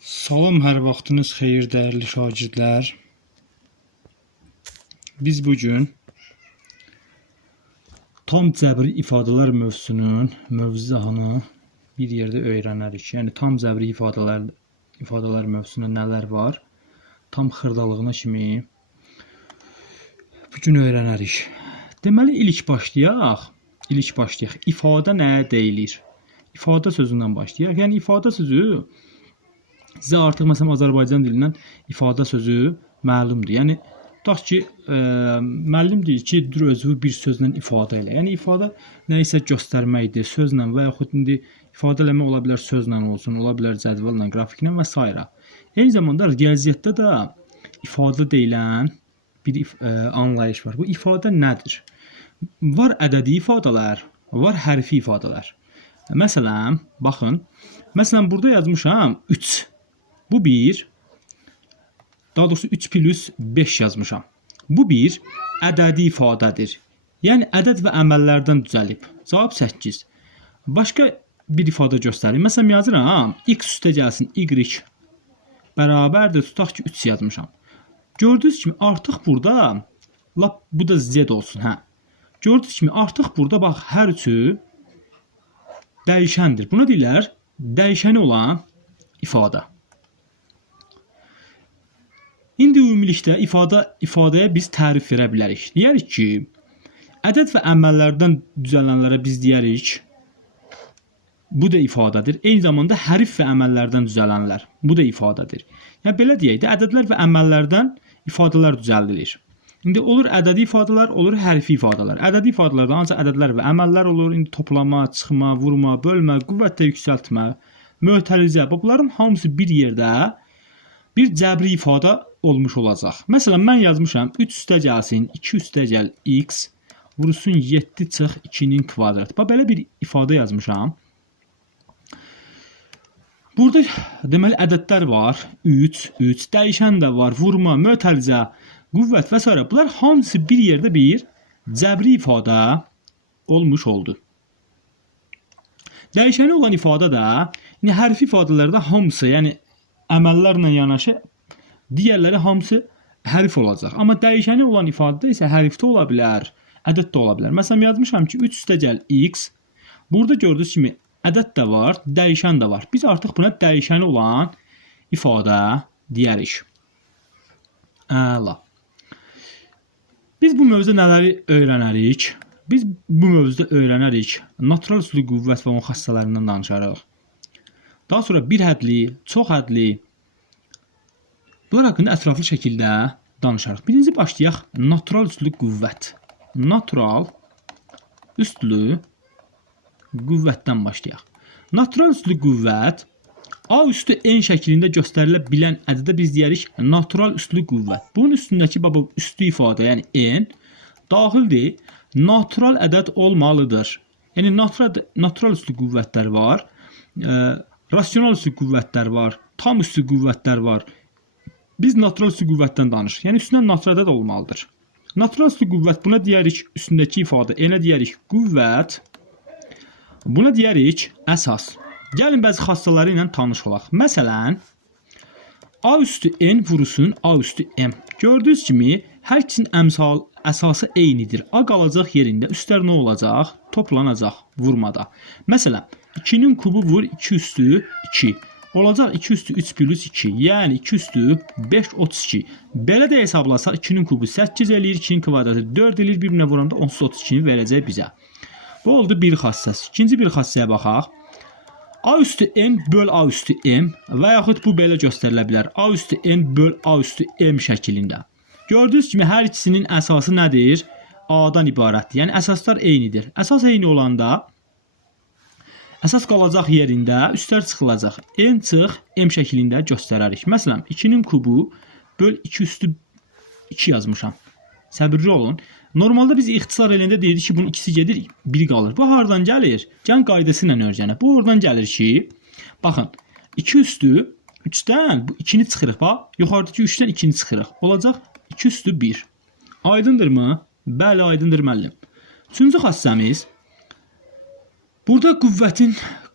Salam, hər vaxtınız xeyir, dəyərli şagirdlər. Biz bugün tam cəbri ifadələr mövzusunun mövzuunu bir yerdə öyrənərik. Yəni tam cəbri ifadələr mövzusunda nələr var, tam xırdalığına kimi bugün öyrənərik. Deməli ilk başlayaq. İfadə nəyə deyilir? İfadə sözündən başlayaq. Yəni ifadə sözü sizə artıq məsələn Azərbaycan dilindən ifadə sözü məlumdur. Yəni tutaq ki, müəllim deyir ki, özünü bir sözlə ifadə elə. Yəni ifadə nə isə göstərməkdir, sözlə və yaxud indi ifadə eləmək ola bilər sözlə olsun, ola bilər cədvəllə, qrafiklə və s. Eyni zamanda riyaziyyatda da ifadə deyilən bir anlayış var. Bu ifadə nədir? Var ədədi ifadələr, var hərfi ifadələr. Məsələn, baxın. Məsələn, burada yazmışam 3. Bu 1. Daha doğrusu 3 plus 5 yazmışam. Bu bir ədədi ifadədir. Yəni ədəd və əməllərdən düzəlib. Cavab 8. Başqa bir ifadə göstərim. Məsələn, yazıram x üstə gəlsin y bərabərdir. Tutaq ki, 3 yazmışam. Gördüyünüz kimi artıq burada bu da z olsun, hə. Gördüyünüz kimi artıq burada bax hər üçü dəyişəndir. Buna deyirlər dəyişəni olan ifadə. İndi ümumilikdə ifadəyə biz tərif verə bilərik. Deyərik ki, ədəd və əməllərdən düzələnlərə biz deyərik bu da ifadədir. Eyni zamanda hərf və əməllərdən düzələnlər bu da ifadədir. Yəni belə deyək də ədədlər və əməllərdən ifadələr düzəldilir. İndi olur ədədi ifadələr, olur hərfi ifadələr. Ədədi ifadələrdə ancaq ədədlər və əməllər olur. İndi toplama, çıxma, vurma, bölmə, qüvvətlə yüksəltmə, mötərizə. Bunların hamısı bir yerdə bir cəbri ifadə olmuş olacaq. Məsələn, mən yazmışam 3 üstə gəlsin, 2 üstə gəl x vursun 7 çıx 2-nin kvadratı. Belə bir ifadə yazmışam. Burada deməli ədədlər var. 3, dəyişən də var, vurma, mötərizə, qüvvət və s. Bunlar hamısı bir yerdə bir cəbri ifadə olmuş oldu. Dəyişəni olan ifadə də, hərfi ifadələrdə hamısı, yəni əməllərlə yanaşı digərləri hamısı hərf olacaq. Amma dəyişəni olan ifadə isə hərfdə ola bilər, ədəd də ola bilər. Məsələn, yazmışam ki, 3 üstə gəl x. Burada gördüyünüz kimi ədəd də var, dəyişən də var. Biz artıq buna dəyişəni olan ifadə deyərik. Əla. Biz bu mövzuda nələri öyrənərik? Biz bu mövzuda öyrənərik natural üslü qüvvət və onun xassələrindən danışarıq. Daha sonra bir hədli, çox hədli, bunlar haqqında ətraflı şəkildə danışarıq. Birinci başlayaq natural üslü qüvvət. Natural üslü qüvvətdən başlayaq. Natural üslü qüvvət A üstü n şəklində göstərilə bilən ədədə biz deyərik natural üslü qüvvət. Bunun üstündəki üstü ifadə, yəni n daxildir. Natural ədəd olmalıdır. Yəni natural üslü qüvvətlər var, rasional üslü qüvvətlər var, tam üslü qüvvətlər var. Biz natural üslü qüvvətdən danışırıq. Yəni üstündə natural ədəd olmalıdır. Natural üslü qüvvət buna deyərik üstündəki ifadə, n-ə deyərik qüvvət, buna deyərik əsas. Gəlin bəzi xassələri ilə tanış olaq. Məsələn, A üstü n vurulsun A üstü m. Gördüyünüz kimi hər ikisinin əsası eynidir. A qalacaq yerində, üstlər nə olacaq? Toplanacaq vurmada. Məsələn, 2-nin kubu vur 2 üstü 2. Olacaq 2 üstü 3 plus 2. Yəni 2 üstü 5, 32. Belə də hesablasaq 2-nin kubu 8 eləyir, 2-nin kvadratı 4 eləyir. Bir-birinə vuranda 32-ni verəcək bizə. Bu oldu bir xassəsi. İkinci bir xassəyə baxaq. A üstü n böl A üstü m və yaxud bu belə göstərilə bilər. A üstü n böl A üstü m şəklində. Gördüyünüz kimi hər ikisinin əsası nədir? A-dan ibarətdir. Yəni əsaslar eynidir. Əsas eyni olanda əsas qalacaq yerində üstlər çıxılacaq. N çıx m şəklində göstərərik. Məsələn, 2-nin kubu böl 2 üstü 2 yazmışam. Səbirli olun. Normalda biz ixtisar eləyəndə deyirdik ki, bunun ikisi gedir, biri qalır. Bu hardan gəlir? Gəlin qaydası ilə öyrənək. Bu oradan gəlir ki, baxın, 2 üstü 3-dən bu 2-ni çıxırıq. Bax, yuxarıdakı 3-dən 2-ni çıxırıq. Olacaq 2 üstü 1. Aydındırmı? Bəli, aydındır müəllim. Üçüncü xassəmiz, burada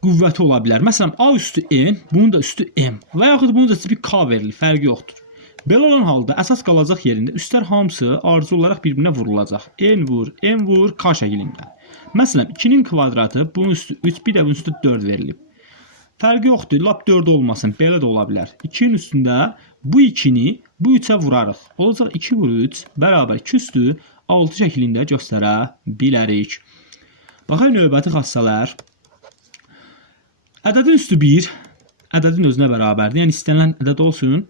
qüvvəti ola bilər. Məsələn, A üstü N, bunun da üstü M və yaxud bunun da bir K verilir, fərqi yoxdur. Belə olan halda əsas qalacaq yerində üstlər hamısı arzu olaraq bir-birinə vurulacaq. N vur, M vur, K şəklində. Məsələn, 2-nin kvadratı, bunun üstü 3, bir də bunun üstü 4 verilib. Fərqi yoxdur, lap 4 olmasın, belə də ola bilər. 2-nin üstündə bu 2-ni bu 3-ə vurarıq. Olacaq 2 vur 3 bərabər 2 üstü 6 şəklində göstərə bilərik. Baxaq növbəti xassələr. Ədədin üstü 1, ədədin özünə bərabərdir. Yəni istənilən ədəd olsun.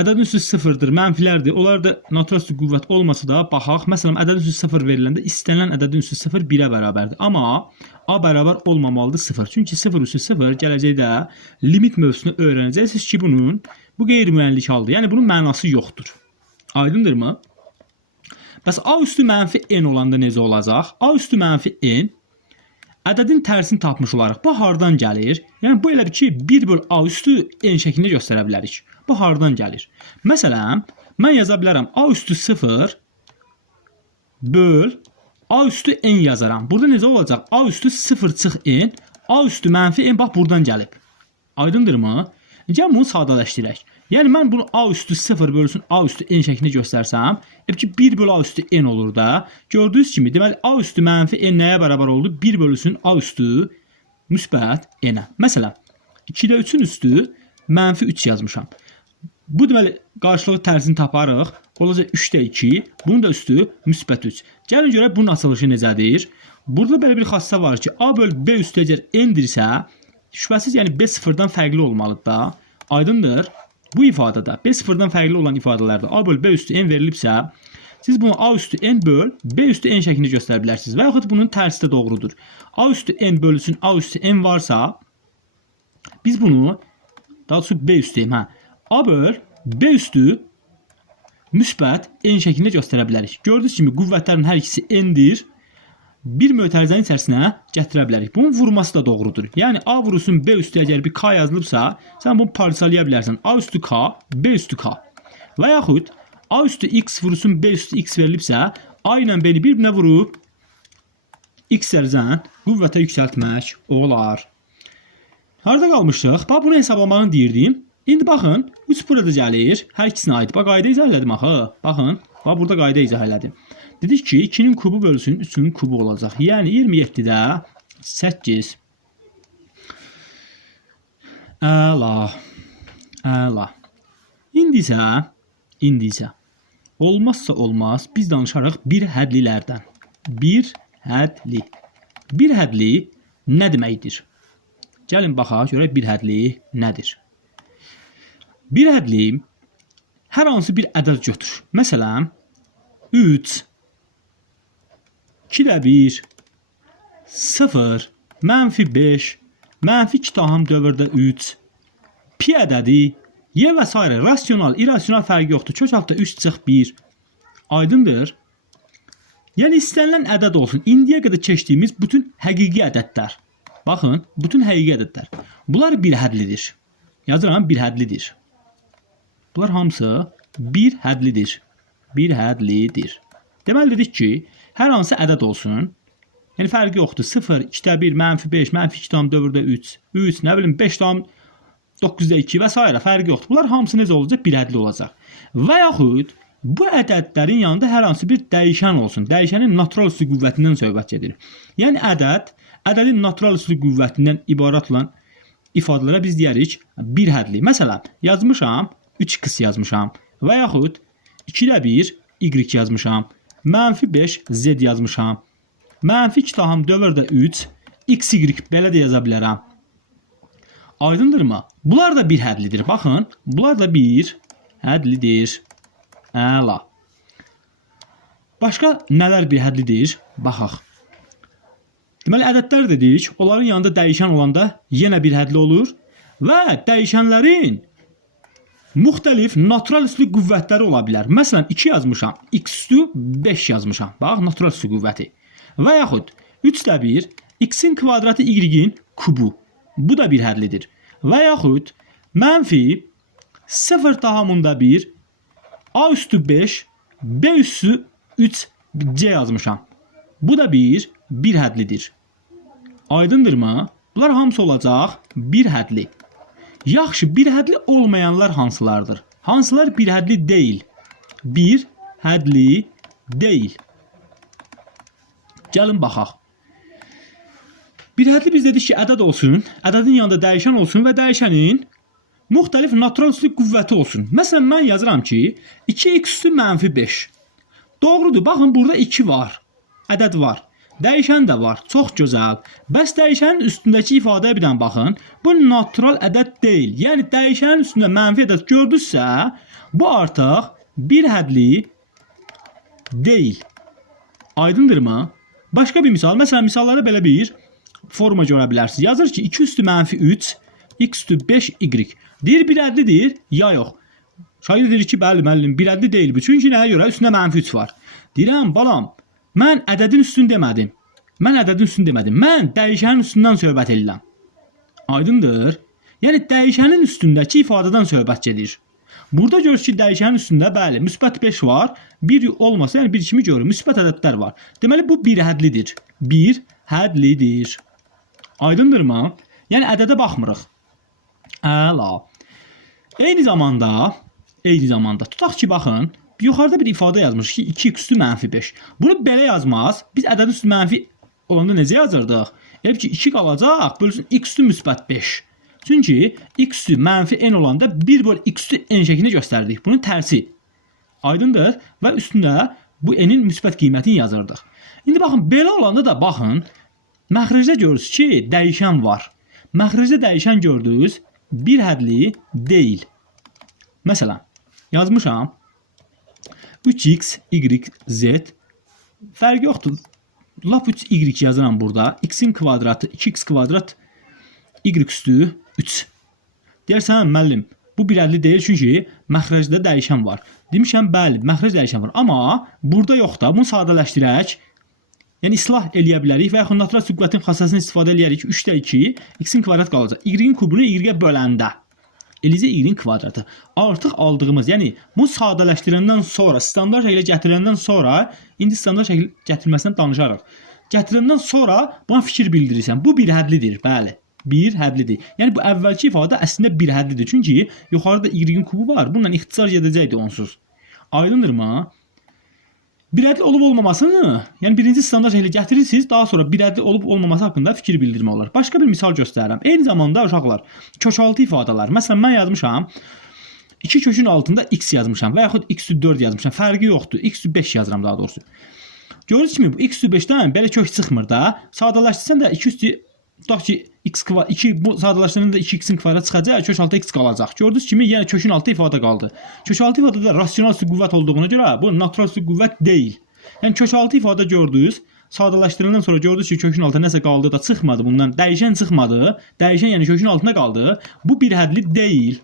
Ədədin üstü 0-dır, mənfilərdir. Onlar da natural üstü qüvvət olmasa da baxaq. Məsələn, ədədin üstü 0 veriləndə istənilən ədədin üstü 0 1-ə bərabərdir. Amma A bərabər olmamalıdır 0. Çünki 0 üstü 0 gələcəkdə limit mövzusunu öyrənəcəksiniz ki, bunun bu qeyri-müəyyənlik haldır. Yəni bunun mənası yoxdur. Aydındırmı? Bəs A üstü mənfi N olanda necə olacaq? A üstü mənfi N ədədin tərsini tapmış olaraq. Bu hardan gəlir? Yəni bu elə bir ki, 1 böl A üstü N şəklində göstərə bilərik. Bu hardan gəlir? Məsələn, mən yaza bilərəm A üstü 0 böl A üstü N yazaram. Burada necə olacaq? A üstü 0 çıx N, A üstü mənfi N bax buradan gəlib. Aydındırmı? Gəlin bunu sadələşdirək. Yəni mən bunu A üstü 0 bölsün A üstü N şəklində göstərsəm, ki 1 bölü A üstü N olur da. Gördüyünüz kimi, deməli A üstü mənfi N nəyə bərabər oldu? 1 bölüsün A üstü müsbət N-ə. Məsələn, 2-də 3-ün üstü mənfi 3 yazmışam. Bu deməli qarşılığı tərsini taparıq. Olacaq 3-də 2, bunun da üstü müsbət 3. Gəlin görək bunun açılışı necədir? Burada belə bir xassə var ki, A böl B üstü əgər N-dirsə, şübhəsiz yəni B sıfırdan fərqli olmalıdır da. Aydındır? Bu ifadədə B sıfırdan fərqli olan ifadələrdə A böl B üstü N verilibsə, siz bunu A üstü N böl B üstü N şəklində göstərə bilərsiniz. Və yaxud bunun tərsi də doğrudur. A üstü N bölüsün A üstü N varsa, biz bunu daha doğrusu B üstü M, A böl B üstü müsbət N şəklində göstərə bilərik. Gördüyünüz kimi qüvvətlərin hər ikisi N-dir. Bir mötərizənin içərisinə gətirə bilərik. Bunun vurması da doğrudur. Yəni A vurulsun B üstü əgər bir K yazılıbsa, sən bunu parçalaya bilərsən. A üstü K, B üstü K. Və yaxud A üstü X vurulsun B üstü X verilibsə, A ilə B-ni bir-birinə vurub X dərəcən qüvvətə yüksəltmək olar. Harada qalmışdıq? Bax, bunu hesablamağını deyirdim. İndi baxın, 3 burada gəlir. Hər ikisinə aid. Bax, qayda izah elədim axı. Baxın, bax, burada qayda izah elədim. Dedik ki, 2-nin kubu bölsün 3-ün kubu olacaq. Yəni 27-də 8. Əla. Əla. İndi isə olmazsa olmaz biz danışarıq bir hədlilərdən. Bir hədli. Bir hədli nə deməkdir? Gəlin baxaq, görək bir hədli nədir? Bir hədli hər hansı bir ədəd götür. Məsələn, 3, 2-də 1, 0, mənfi 5, mənfi 2/4-3, pi ədədi, y və s. Rasional, irrasional fərqi yoxdur. Kök altda 3 çıx 1. Aydındır? Yəni istənilən ədəd olsun. İndiyə qədər keçdiyimiz bütün həqiqi ədədlər. Baxın, bütün həqiqi ədədlər. Bunlar bir hədlidir. Yazıram, bir hədlidir. Bunlar hamısı bir hədlidir. Bir hədlidir. Deməli dedik ki, hər hansı ədəd olsun. Yəni fərqi yoxdur. 0, 2-də 1, mənfi 5, mənfi 2/4-3, 3, nə bilim 5/9-da 2 və s. fərqi yoxdur. Bunlar hamısı necə olacaq? Bir hədli olacaq. Və yaxud bu ədədlərin yanında hər hansı bir dəyişən olsun. Dəyişənin natural üstü qüvvətindən söhbət gedir. Yəni ədədin natural üstü qüvvətindən ibarət olan ifadələrə biz deyərik bir hədli. Məsələn, yazmışam 3x yazmışam və yaxud 2-də 1 y yazmışam, mənfi 5 z yazmışam, mənfi 2/4-3 xy belə də yaza bilərəm. Aydındırmı? Bunlar da bir hədlidir. Baxın, bunlar da bir hədlidir. Əla. Başqa nələr bir hədlidir? Baxaq. Deməli, ədədlər dedik, onların yanında dəyişən olanda yenə bir hədli olur və dəyişənlərin müxtəlif natural üslü qüvvətləri ola bilər. Məsələn, 2 yazmışam, x üstü 5 yazmışam. Bax, natural üslü qüvvəti. Və yaxud 3-də 1, x-in kvadratı y-in kubu. Bu da bir hədlidir. Və yaxud mənfi 0/1, a üstü 5, b üstü 3, c yazmışam. Bu da bir hədlidir. Aydındırmı? Bunlar hamısı olacaq bir hədli. Yaxşı, bir hədli olmayanlar hansılardır? Hansılar bir hədli deyil? Bir hədli deyil. Gəlin baxaq. Bir hədli biz dedik ki, ədəd olsun, ədədin yanında dəyişən olsun və dəyişənin müxtəlif natural üslü qüvvəti olsun. Məsələn, mən yazıram ki, 2x üstü mənfi 5. Doğrudur, baxın, burada 2 var, ədəd var. Dəyişən də var. Çox gözəl. Bəs dəyişənin üstündəki ifadəyə bir dənə baxın. Bu natural ədəd deyil. Yəni dəyişənin üstündə mənfi ədəd gördünüzsə, bu artıq bir hədli deyil. Aydındırmı? Başqa bir misal. Məsələn, misallarda belə bir forma görə bilərsiniz. Yazır ki, 2 üstü mənfi 3, x üstü 5, y. Deyir, bir hədlidir, ya yox. Şagird deyir ki, bəli, müəllim, bir hədli deyil bu. Çünki nəyə görə? Üstündə mənfi 3 var. Deyirəm, balam, mən ədədin üstünü demədim. Mən dəyişənin üstündən söhbət edirəm. Aydındır? Yəni dəyişənin üstündəki ifadədən söhbət gedir. Burada görürüz ki, dəyişənin üstündə bəli, müsbət 5 var. 1 olmasa, yəni bir kimi görür, müsbət ədədlər var. Deməli bu bir hədlidir. Bir hədlidir. Aydındırmı? Yəni ədədə baxmırıq. Əla. Eyni zamanda tutaq ki, baxın, yuxarıda bir ifadə yazmış ki, 2x üstü mənfi 5. Bunu belə yazmaz. Biz ədəd üstü mənfi olanda necə yazırdıq? Elə ki, 2 qalacaq, bölünsün x üstü müsbət 5. Çünki x üstü mənfi n olanda 1 bölü x üstü n şəklini göstərdik. Bunun tərsi. Aydındır? Və üstündə bu n-in müsbət qiymətini yazırdıq. İndi baxın, belə olanda da baxın, məxrəcdə görürsünüz ki, dəyişən var. Məxrəcdə dəyişən gördünüz, bir hədli deyil. Məsələn, yazmışam. 3x, y, z. Fərq yoxdur. Lap 3y yazıram burada. X'in kvadratı 2x kvadrat, y üstü 3. Deyərsən, müəllim, bu bir hədli deyil, çünki məxrəcdə dəyişən var. Demişəm, bəli, məxrəc dəyişən var. Amma burada yox da, bunu sadələşdirək. Yəni, islah eləyə bilərik və yaxud natural qüvvətin xassəsini istifadə eləyərik ki, 3-də 2, x-in kvadrat qalacaq. Y-in kubunu y-ə böləndə. Elizə y-in kvadratı. Artıq aldığımız, yəni bu sadələşdirəndən sonra, standart şəklə gətirəndən sonra, indi standart şəkil gətirilməsindən danışarıq. Gətirəndən sonra buna fikir bildirirsən. Bu bir hədlidir, bəli. Bir hədlidir. Yəni bu əvvəlki ifadə əslində bir hədlidir. Çünki yuxarıda y-in kubu var. Bununla ixtisar edəcəkdir onsuz. Aydındırmı? Bir hədli olub olmamasını, yəni birinci standart şəkli gətirirsiniz, daha sonra bir hədli olub olmaması haqqında fikir bildirmək olar. Başqa bir misal göstərirəm. Eyni zamanda uşaqlar, kökaltı ifadələr. Məsələn, mən yazmışam, 2 kökün altında x yazmışam və yaxud x üstü 4 yazmışam. Fərqi yoxdur. X üstü 5 yazıram daha doğrusu. Görürsünüz kimi, bu x üstü 5-dən belə kök çıxmır da. Sadələşdirsən də 2 üstü, tutaq ki, x kvadrat, 2 bu sadələşdirəndə 2x-in kvadrat çıxacaq, kök altında x qalacaq. Gördünüz kimi, yenə kökün altı ifadə qaldı. Kök altı ifadədə rasional üstü qüvvət olduğuna görə bu natural üstü qüvvət deyil. Yəni kök altı ifadə gördünüz, sadələşdirəndən sonra gördünüz ki, kökün altında nəsə qaldı da çıxmadı bundan. Dəyişən çıxmadı. Dəyişən yəni kökün altında qaldı. Bu bir hədli deyil.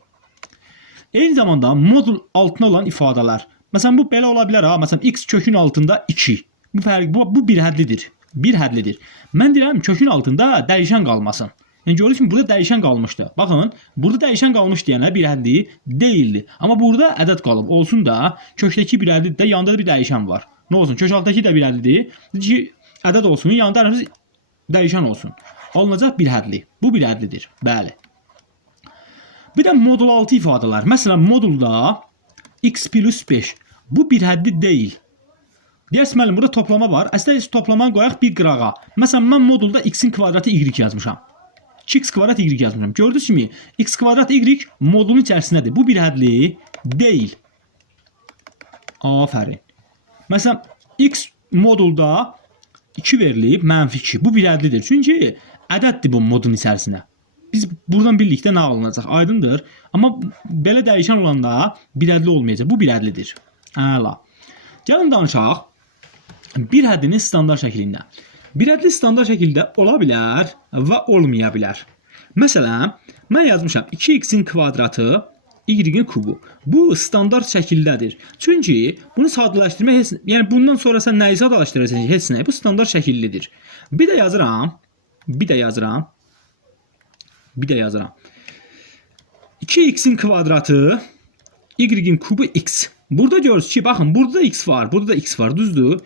Eyni zamanda modul altına olan ifadələr. Məsələn, bu belə ola bilər ha. Məsələn, x kökün altında 2. Bu bir hədlidir. Bir hədlidir. Mən deyirəm, kökün altında dəyişən qalmasın. Yəni görürsünüz ki, burada dəyişən qalmışdı. Baxın, burada dəyişən qalmış deyənə bir hədli deyildi. Amma burada ədəd qalıb. Olsun da, kökdəki bir hədlidir də, yanında da bir dəyişən var. Nə olsun? Kök altdakı da bir hədlidir. Ki, ədəd olsun, yanında dəyişən olsun. Alınacaq bir hədli. Bu bir hədlidir. Bəli. Bir də modul altı ifadələr. Məsələn, modulda x plus 5. Bu bir hədli deyil. Deyərsiniz, müəllim, burada toplama var. Əslində toplamanı qoyaq bir qırağa. Məsələn, mən modulda x-in kvadratı y yazmışam. 2x kvadrat y yazmışam. Gördünüz kimi, x kvadrat y modulun içərisindədir. Bu bir hədli deyil. Afərin. Məsələn, x modulda 2 verilib, mənfi 2. Bu bir hədlidir. Çünki ədəddir bu modulun içərisində. Biz buradan birlikdə nə alınacaq? Aydındır. Amma belə dəyişən olanda bir hədli olmayacaq. Bu bir hədlidir. Əla. Gəlin danışaq bir həddinin standart şəklindən. Bir hədli standart şəkildə ola bilər və olmaya bilər. Məsələn, mən yazmışam 2x-in kvadratı, y-in kubu. Bu standart şəkildədir. Çünki bunu sadələşdirmək, yəni bundan sonra sən nəyi sadələşdirəcəksən? Heç nə. Bu standart şəkillidir. Bir də yazıram. 2x-in kvadratı, y-in kubu x. Burada görürsünüz ki, baxın, burada da x var, burada da x var, düzdür?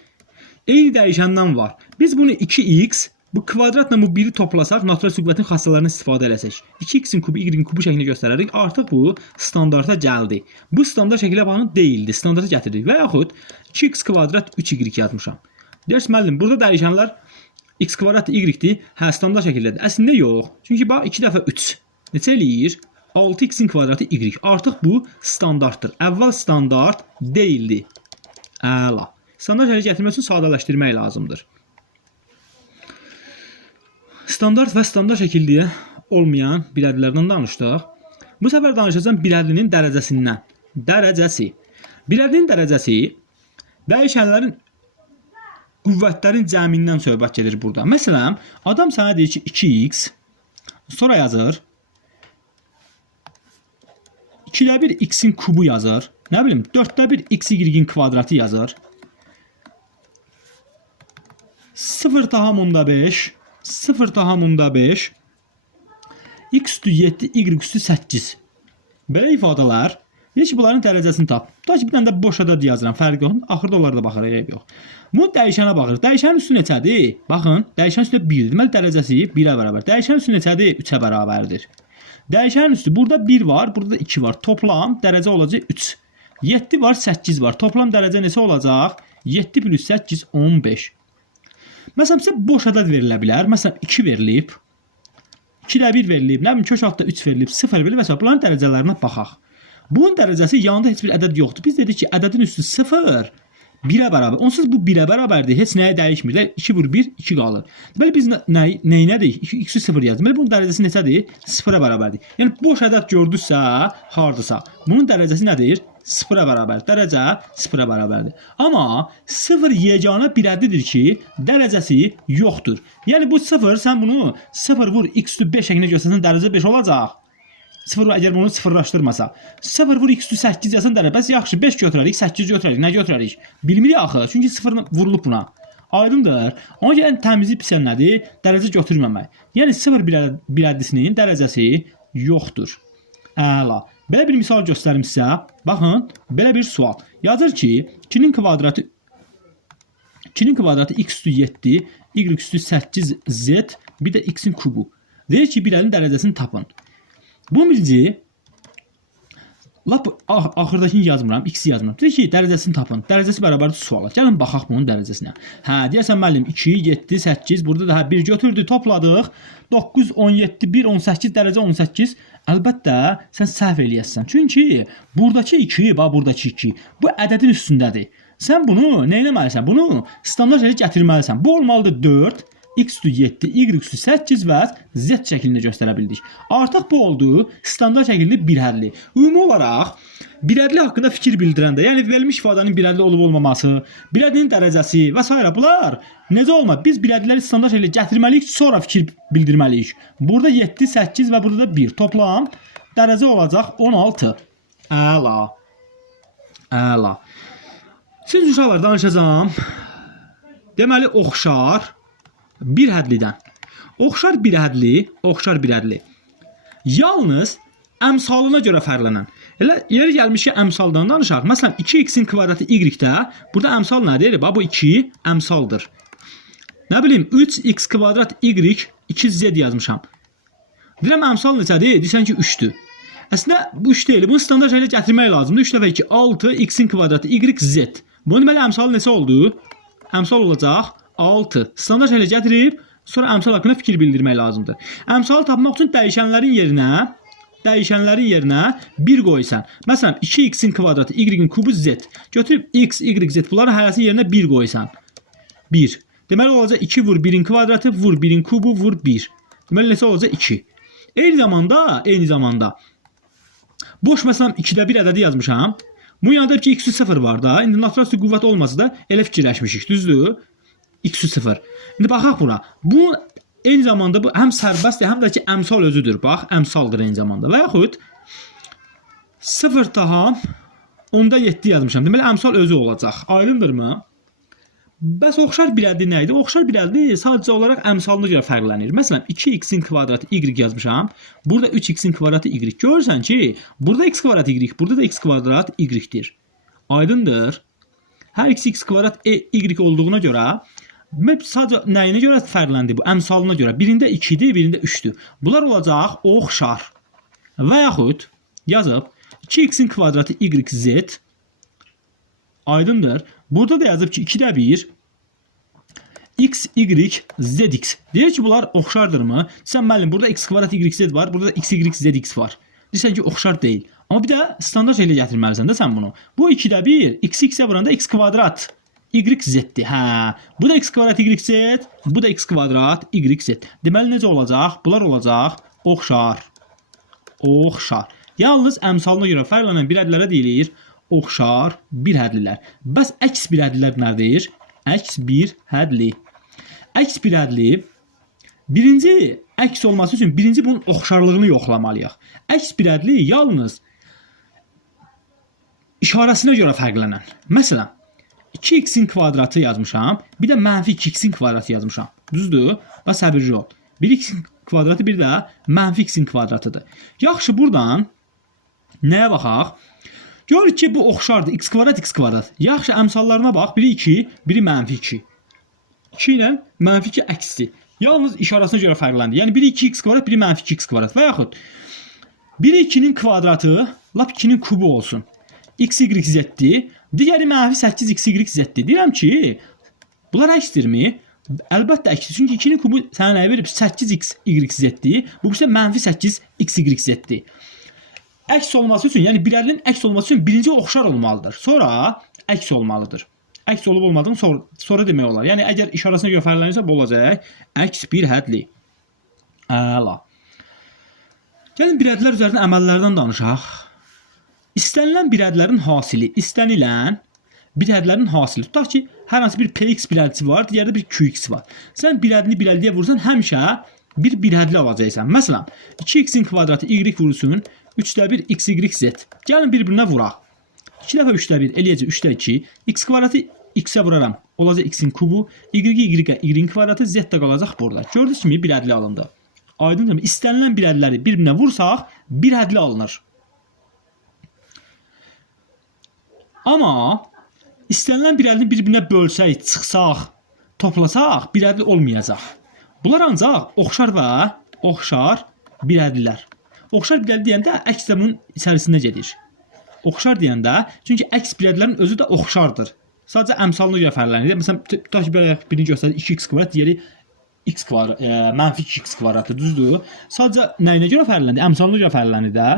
Eyni dəyişəndən var. Biz bunu 2x Bu kvadratla bu 1-i toplasaq, natural qüvvətin xassələrindən istifadə eləsək, 2x-in kubu, y-in kubu şəklində göstərərik. Artıq bu standarta gəldi. Bu standart şəkildə baxın deyildi. Standarta gətirdik. Və yaxud 2x kvadrat 3y yazmışam. Deyərsiniz, müəllim, burada dəyişənlər x kvadrat y-dir. Hə, standart şəkildədir. Əslində yox. Çünki bax 2 dəfə 3 neçə eləyir? 6x-in kvadratı y. Artıq bu standartdır. Əvvəl standart deyildi. Əla. Standart şəkildə gətirmək üçün sadələşdirmək lazımdır. Standart və standart şəkildə olmayan birədlərdən danışdıq. Bu səfər danışacağım birədlinin dərəcəsindən. Dərəcəsi. Birədlinin dərəcəsi dəyişənlərin qüvvətlərin cəmindən söhbət gedir burada. Məsələn, adam sənə deyir ki 2x, sonra yazır 2-də 1 x-in kubu yazır. Nə bilim, 4-də 1 x y-in kvadratı yazır. 0,5 0,5 x üstü 7 y üstü 8. Belə ifadələr. Deyir ki, bunların dərəcəsini tap. Da ki, bir dənə də boş ədəd yazıram. Fərqi yox. Axırda onlara da baxırıq. Yox. Bu dəyişənə baxır. Dəyişənin üstü neçədir? Baxın, dəyişənin üstü 1-dir. Deməli, dərəcəsi 1-ə bərabər. Dəyişənin üstü neçədir? 3-ə bərabərdir. Dəyişənin üstü burada 1 var, burada da 2 var. Toplam dərəcə olacaq 3. 7 var, 8 var. Toplam dərəcə neçə olacaq? 7 plus 8, 15. Məsələn, sizə boş ədəd verilə bilər. Məsələn, 2 verilib, 2-də 1 verilib, nə bilim, kök altda 3 verilib, 0 verilib və s. Bunların dərəcələrinə baxaq. Bunun dərəcəsi yanında heç bir ədəd yoxdur. Biz dedik ki, ədədin üstü 0, 1-ə bərabər. Onsuz bu 1-ə bərabərdir, heç nəyə dəyişmir. 2 vur 1, 2 qalır. Deməli, biz nəyinədik? x-i 0 yazdık. Deməli, bunun dərəcəsi neçədir? 0-ə bərabərdir. Yəni, boş ədəd gördüksə, hardasa, bunun dərəcəsi nədir? 0-ə bərabər. Dərəcə 0-ə bərabərdir. Amma 0 yeganə bir ədədidir ki, dərəcəsi yoxdur. Yəni bu 0, sən bunu 0 vur x üstü 5 şəklində göstərsən dərəcə 5 olacaq. 0 əgər bunu sıfırlaşdırmasa. 0 vur x üstü 8 yazsan dərəcə. Bəs yaxşı 5 götürərik, 8 götürərik. Nə götürərik? Bilmirik axı. Çünki 0 vurulub buna. Aydındır. Ona görə ən təmizi pisən nədir? Dərəcə götürməmək. Yəni 0 bir ədədisinin dərəcəsi yoxdur. Əla. Belə bir misal göstərim sizə. Baxın, belə bir sual. Yazır ki, 2-nin kvadratı x üstü 7, y üstü 8, z, bir də x-in kubu. Deyir ki, bir ədədin dərəcəsini tapın. Bu birinci, lap axırdakini yazmıram, x yazmıram. Deyir ki, dərəcəsini tapın. Dərəcəsi bərabərdir suala. Gəlin, baxaq bunun dərəcəsinə. Hə, deyəsən, müəllim, 2, 7, 8, burada da 1 götürdük, topladıq. 9, 17, 1, 18, dərəcə 18. Əlbəttə, sən səhv eləyəsən. Çünki buradakı 2, bax, buradakı 2, bu ədədin üstündədir. Sən bunu nə etməlisən? Bunu standart şəkildə gətirməlisən. Bu olmalıdır 4. X üstü 7, y üstü 8 və z şəklində göstərə bildik. Artıq bu oldu standart şəkilli birhədli. Ümumi olaraq birhədli haqqında fikir bildirəndə, yəni verilmiş ifadənin birhədli olub olmaması, birhədlinin dərəcəsi və s. bunlar necə olmalı? Biz birhədliləri standart şəkildə gətirməliyik, sonra fikir bildirməliyik. Burada 7, 8 və burada da 1. Toplam dərəcə olacaq 16. Əla. Əla. Siz uşaqlar danışacağım. Deməli, oxşar bir hədlidən. Oxşar bir hədli. Yalnız əmsalına görə fərqlənən. Elə yeri gəlmiş ki, əmsaldan danışaq. Məsələn, 2x-in kvadratı y-də, burada əmsal nədir? Bax, bu 2 əmsaldır. Nə bilim, 3x kvadrat y, 2z yazmışam. Deyirəm, əmsal neçədir? Deyirsən ki, 3-dür. Əslində, bu 3 deyil. Bunu standart şəkildə gətirmək lazımdır. 3 dəfə 2, 6, x-in kvadratı y, z. Bunun deməli, əmsal neçə oldu? Əmsal olacaq 6. Standart şəkildə gətirib, sonra əmsal haqqında fikir bildirmək lazımdır. Əmsalı tapmaq üçün dəyişənlərin yerinə 1 qoysan. Məsələn, 2x-in kvadratı, y-in kubu, z. Götürüb x, y, z. Bunların hərəsinin yerinə 1 qoysan. 1. Deməli, olacaq 2 vur 1-in kvadratı, vur 1-in kubu, vur 1. Deməli, neçə olacaq? 2. Eyni zamanda, boş məsələn 2-də 1 ədədi yazmışam. Bu yanında ki, x-ü 0 var da. İndi natural qüvvət olmasa da elə fikirləşmişik, düzdür? x-ü 0. İndi baxaq buna. Bu eyni zamanda bu həm sərbəstdir, həm də ki əmsal özüdür. Bax, əmsaldır eyni zamanda. Və yaxud 0 daha 10-da 7 yazmışam. Deməli əmsal özü olacaq. Aydındırmı? Bəs oxşar bir ədəd nə idi? Oxşar bir ədəd sadəcə olaraq əmsalına görə fərqlənir. Məsələn, 2x-in kvadratı y yazmışam. Burada 3x-in kvadratı y. Görürsən ki, burada x kvadrat y, burada da x kvadrat y-dir. Aydındır. Hər x kvadrat y olduğuna görə Sadəcə nəyinə görə fərqləndi bu? Əmsalına görə. Birində 2-dir, birində 3-dür. Bunlar olacaq oxşar. Və yaxud yazıb 2x-in kvadratı yz aydındır. Burada da yazıb ki 2-də 1 x, y, zx. Deyir ki bunlar oxşardırmı? Sən müəllim burada x kvadrat yz var, burada da x, y, zx var. Deyirsən ki oxşar deyil. Amma bir də standart elə gətirməlisən də sən bunu. Bu 2-də 1 x-ə vuranda x kvadrat yz-dir. Hə, bu da x kvadrat yz, bu da x kvadrat yz. Deməli necə olacaq? Bunlar olacaq oxşar. Oxşar. Yalnız əmsalına görə fərqlənən bir hədlərə deyilir oxşar bir hədlilər. Bəs əks bir hədlilər nədir? Əks bir hədli. Əks bir hədli birinci əks olması üçün birinci bunun oxşarlığını yoxlamalıyıq. Əks bir hədli yalnız işarəsinə görə fərqlənən. Məsələn, 2x-in kvadratı yazmışam, bir də mənfi 2x-in kvadratı yazmışam. Düzdür? Və səbirli ol. 1x-in kvadratı, bir də mənfi x-in kvadratıdır. Yaxşı, buradan nəyə baxaq? Görürük ki, bu oxşardır. X kvadrat, x kvadrat. Yaxşı, əmsallarına bax. Biri 2, biri mənfi 2. 2 ilə mənfi 2 əksdir. Yalnız işarəsinə görə fərqləndi. Yəni, biri 2x kvadrat, biri mənfi 2x kvadrat. Və yaxud, biri 2-nin kvadratı, lap 2-nin kubu olsun. X, y, z'dir. Digəri mənfi 8x, y, z'dir. Deyirəm ki, bunlar əksdirmi? Əlbəttə əksdir. Çünki 2-nin kubu sənə nəyə verib? 8x, y, z'dir. Bu isə mənfi 8x, y, z'dir. Əks olması üçün, yəni birərlinin əks olması üçün birinci oxşar olmalıdır. Sonra əks olmalıdır. Əks olub olmadığını sonra demək olar. Yəni əgər işarəsinə görə fərqlənirsə bu olacaq əks bir hədli. Əla. Gəlin bir hədlər üzərində əməllərdən danışaq. İstənilən bir hədlərin hasili, istənilən bir hədlərin hasili. Tutaq ki, hər hansı bir px bir hədlisi var, digərdə bir qx var. Sən bir hədlini bir hədliyə vursan həmişə bir hədli alacaqsan. Məsələn, 2x-in kvadratı y vurulsun, 3-də 1 x, y, z. Gəlin bir-birinə vuraq. 2 dəfə 3-də 1 eləyəcək 3-də 2. X kvadratı x-ə vuraram. Olacaq x-in kubu. Y-in kvadratı z də qalacaq burada. Gördüyünüz kimi bir hədli alındı. Aydındır mı? İstənilən bir hədləri bir-birinə vursaq bir hədli alınır. Amma istənilən bir hədlini bir-birinə bölsək, çıxsaq, toplasaq bir hədli olmayacaq. Bunlar ancaq oxşar və oxşar bir hədlilər. Oxşar bir hədli deyəndə əks də bunun içərisində gedir. Oxşar deyəndə, çünki əks bir hədlərin özü də oxşardır. Sadəcə əmsalına görə fərqlənir. Məsələn, tutaq ki, belə birini göstərir 2x kvadrat, digəri x kvadrat, mənfi 2x kvadratı, düzdür? Sadəcə nəyinə görə fərqlənir? Əmsalına görə fərqlənir də.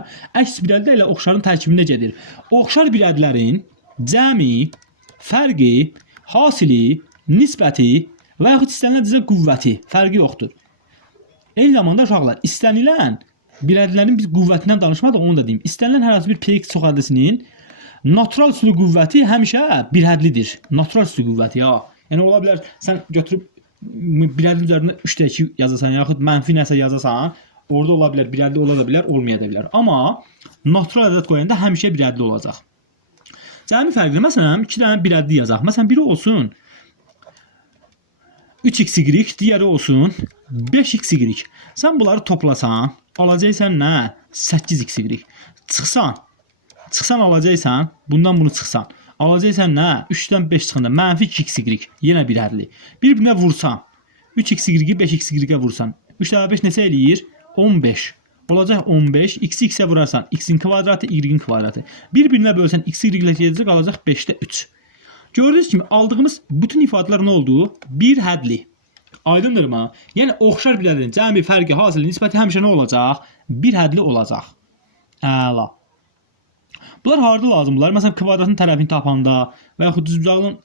Əks bir hədlə ilə oxşarın tərkibində gedir. Oxşar bir hədlərin cəmi, fərqi, hasili, nisbəti və yaxud istənilən dizə qüvvəti fərqi yoxdur. Eyni zamanda uşaqlar, istənilən bir hədlərin biz qüvvətindən danışmadıq, onu da deyim. İstənilən hər hansı bir px çox hədlisinin natural üslü qüvvəti həmişə bir hədlidir. Natural üslü qüvvəti, ya. Yəni ola bilər sən götürüb bir hədli üzərində 3-2 yazasan, yaxud mənfi nəsə yazasan, orada ola bilər bir hədli ola da bilər, olmaya da bilər. Amma natural ədəd qoyanda həmişə bir hədli olacaq. Cəmi fərqli, məsələn, 2 dənə bir hədli yazaq. Məsələn, biri olsun 3xy, digəri olsun 5xy. Sən bunları toplasan, alacaqsan nə? 8xy. Çıxsan alacaqsan, bundan bunu çıxsan. Alacaqsan nə? 3-dən 5 çıxanda mənfi 2xy. Yenə bir hədli. Bir-birinə vursan, 3xy, 5xy vursan, 3-dən 5 neçə eləyir? 15. Olacaq 15. X-i x-ə vurarsan, x-in kvadratı, y-in kvadratı. Bir-birinə bölsən, x-i y-lə gedəcək, qalacaq 5-də 3. Gördüyünüz kimi aldığımız bütün ifadələr nə oldu? Bir hədli. Aydındır mı? Yəni oxşar bir hədlinin cəmi, fərqi, hasili, nisbəti həmişə nə olacaq? Bir hədli olacaq. Əla. Bunlar harada lazımdırlar? Məsələn, kvadratın tərəfini tapanda və yaxud düzbucağın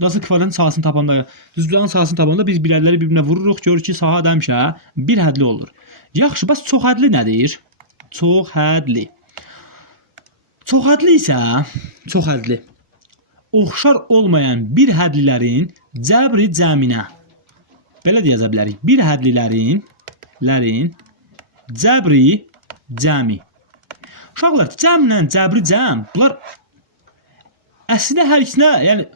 nasıl kvadratın sahəsini tapanda, düzbucağın sahəsini tapanda biz bir hədləri bir-birinə vururuq, görürük ki, saha həmişə bir hədli olur. Yaxşı, bəs çox hədli nədir? Çox hədli. Çox hədli isə, çox hədli. Oxşar olmayan bir hədlilərin cəbri cəminə. Belə də yaza bilərik. Bir hədlilərin cəbri cəmi. Uşaqlar, cəmlə cəbri cəm, bunlar əslində hər ikisinə, yəni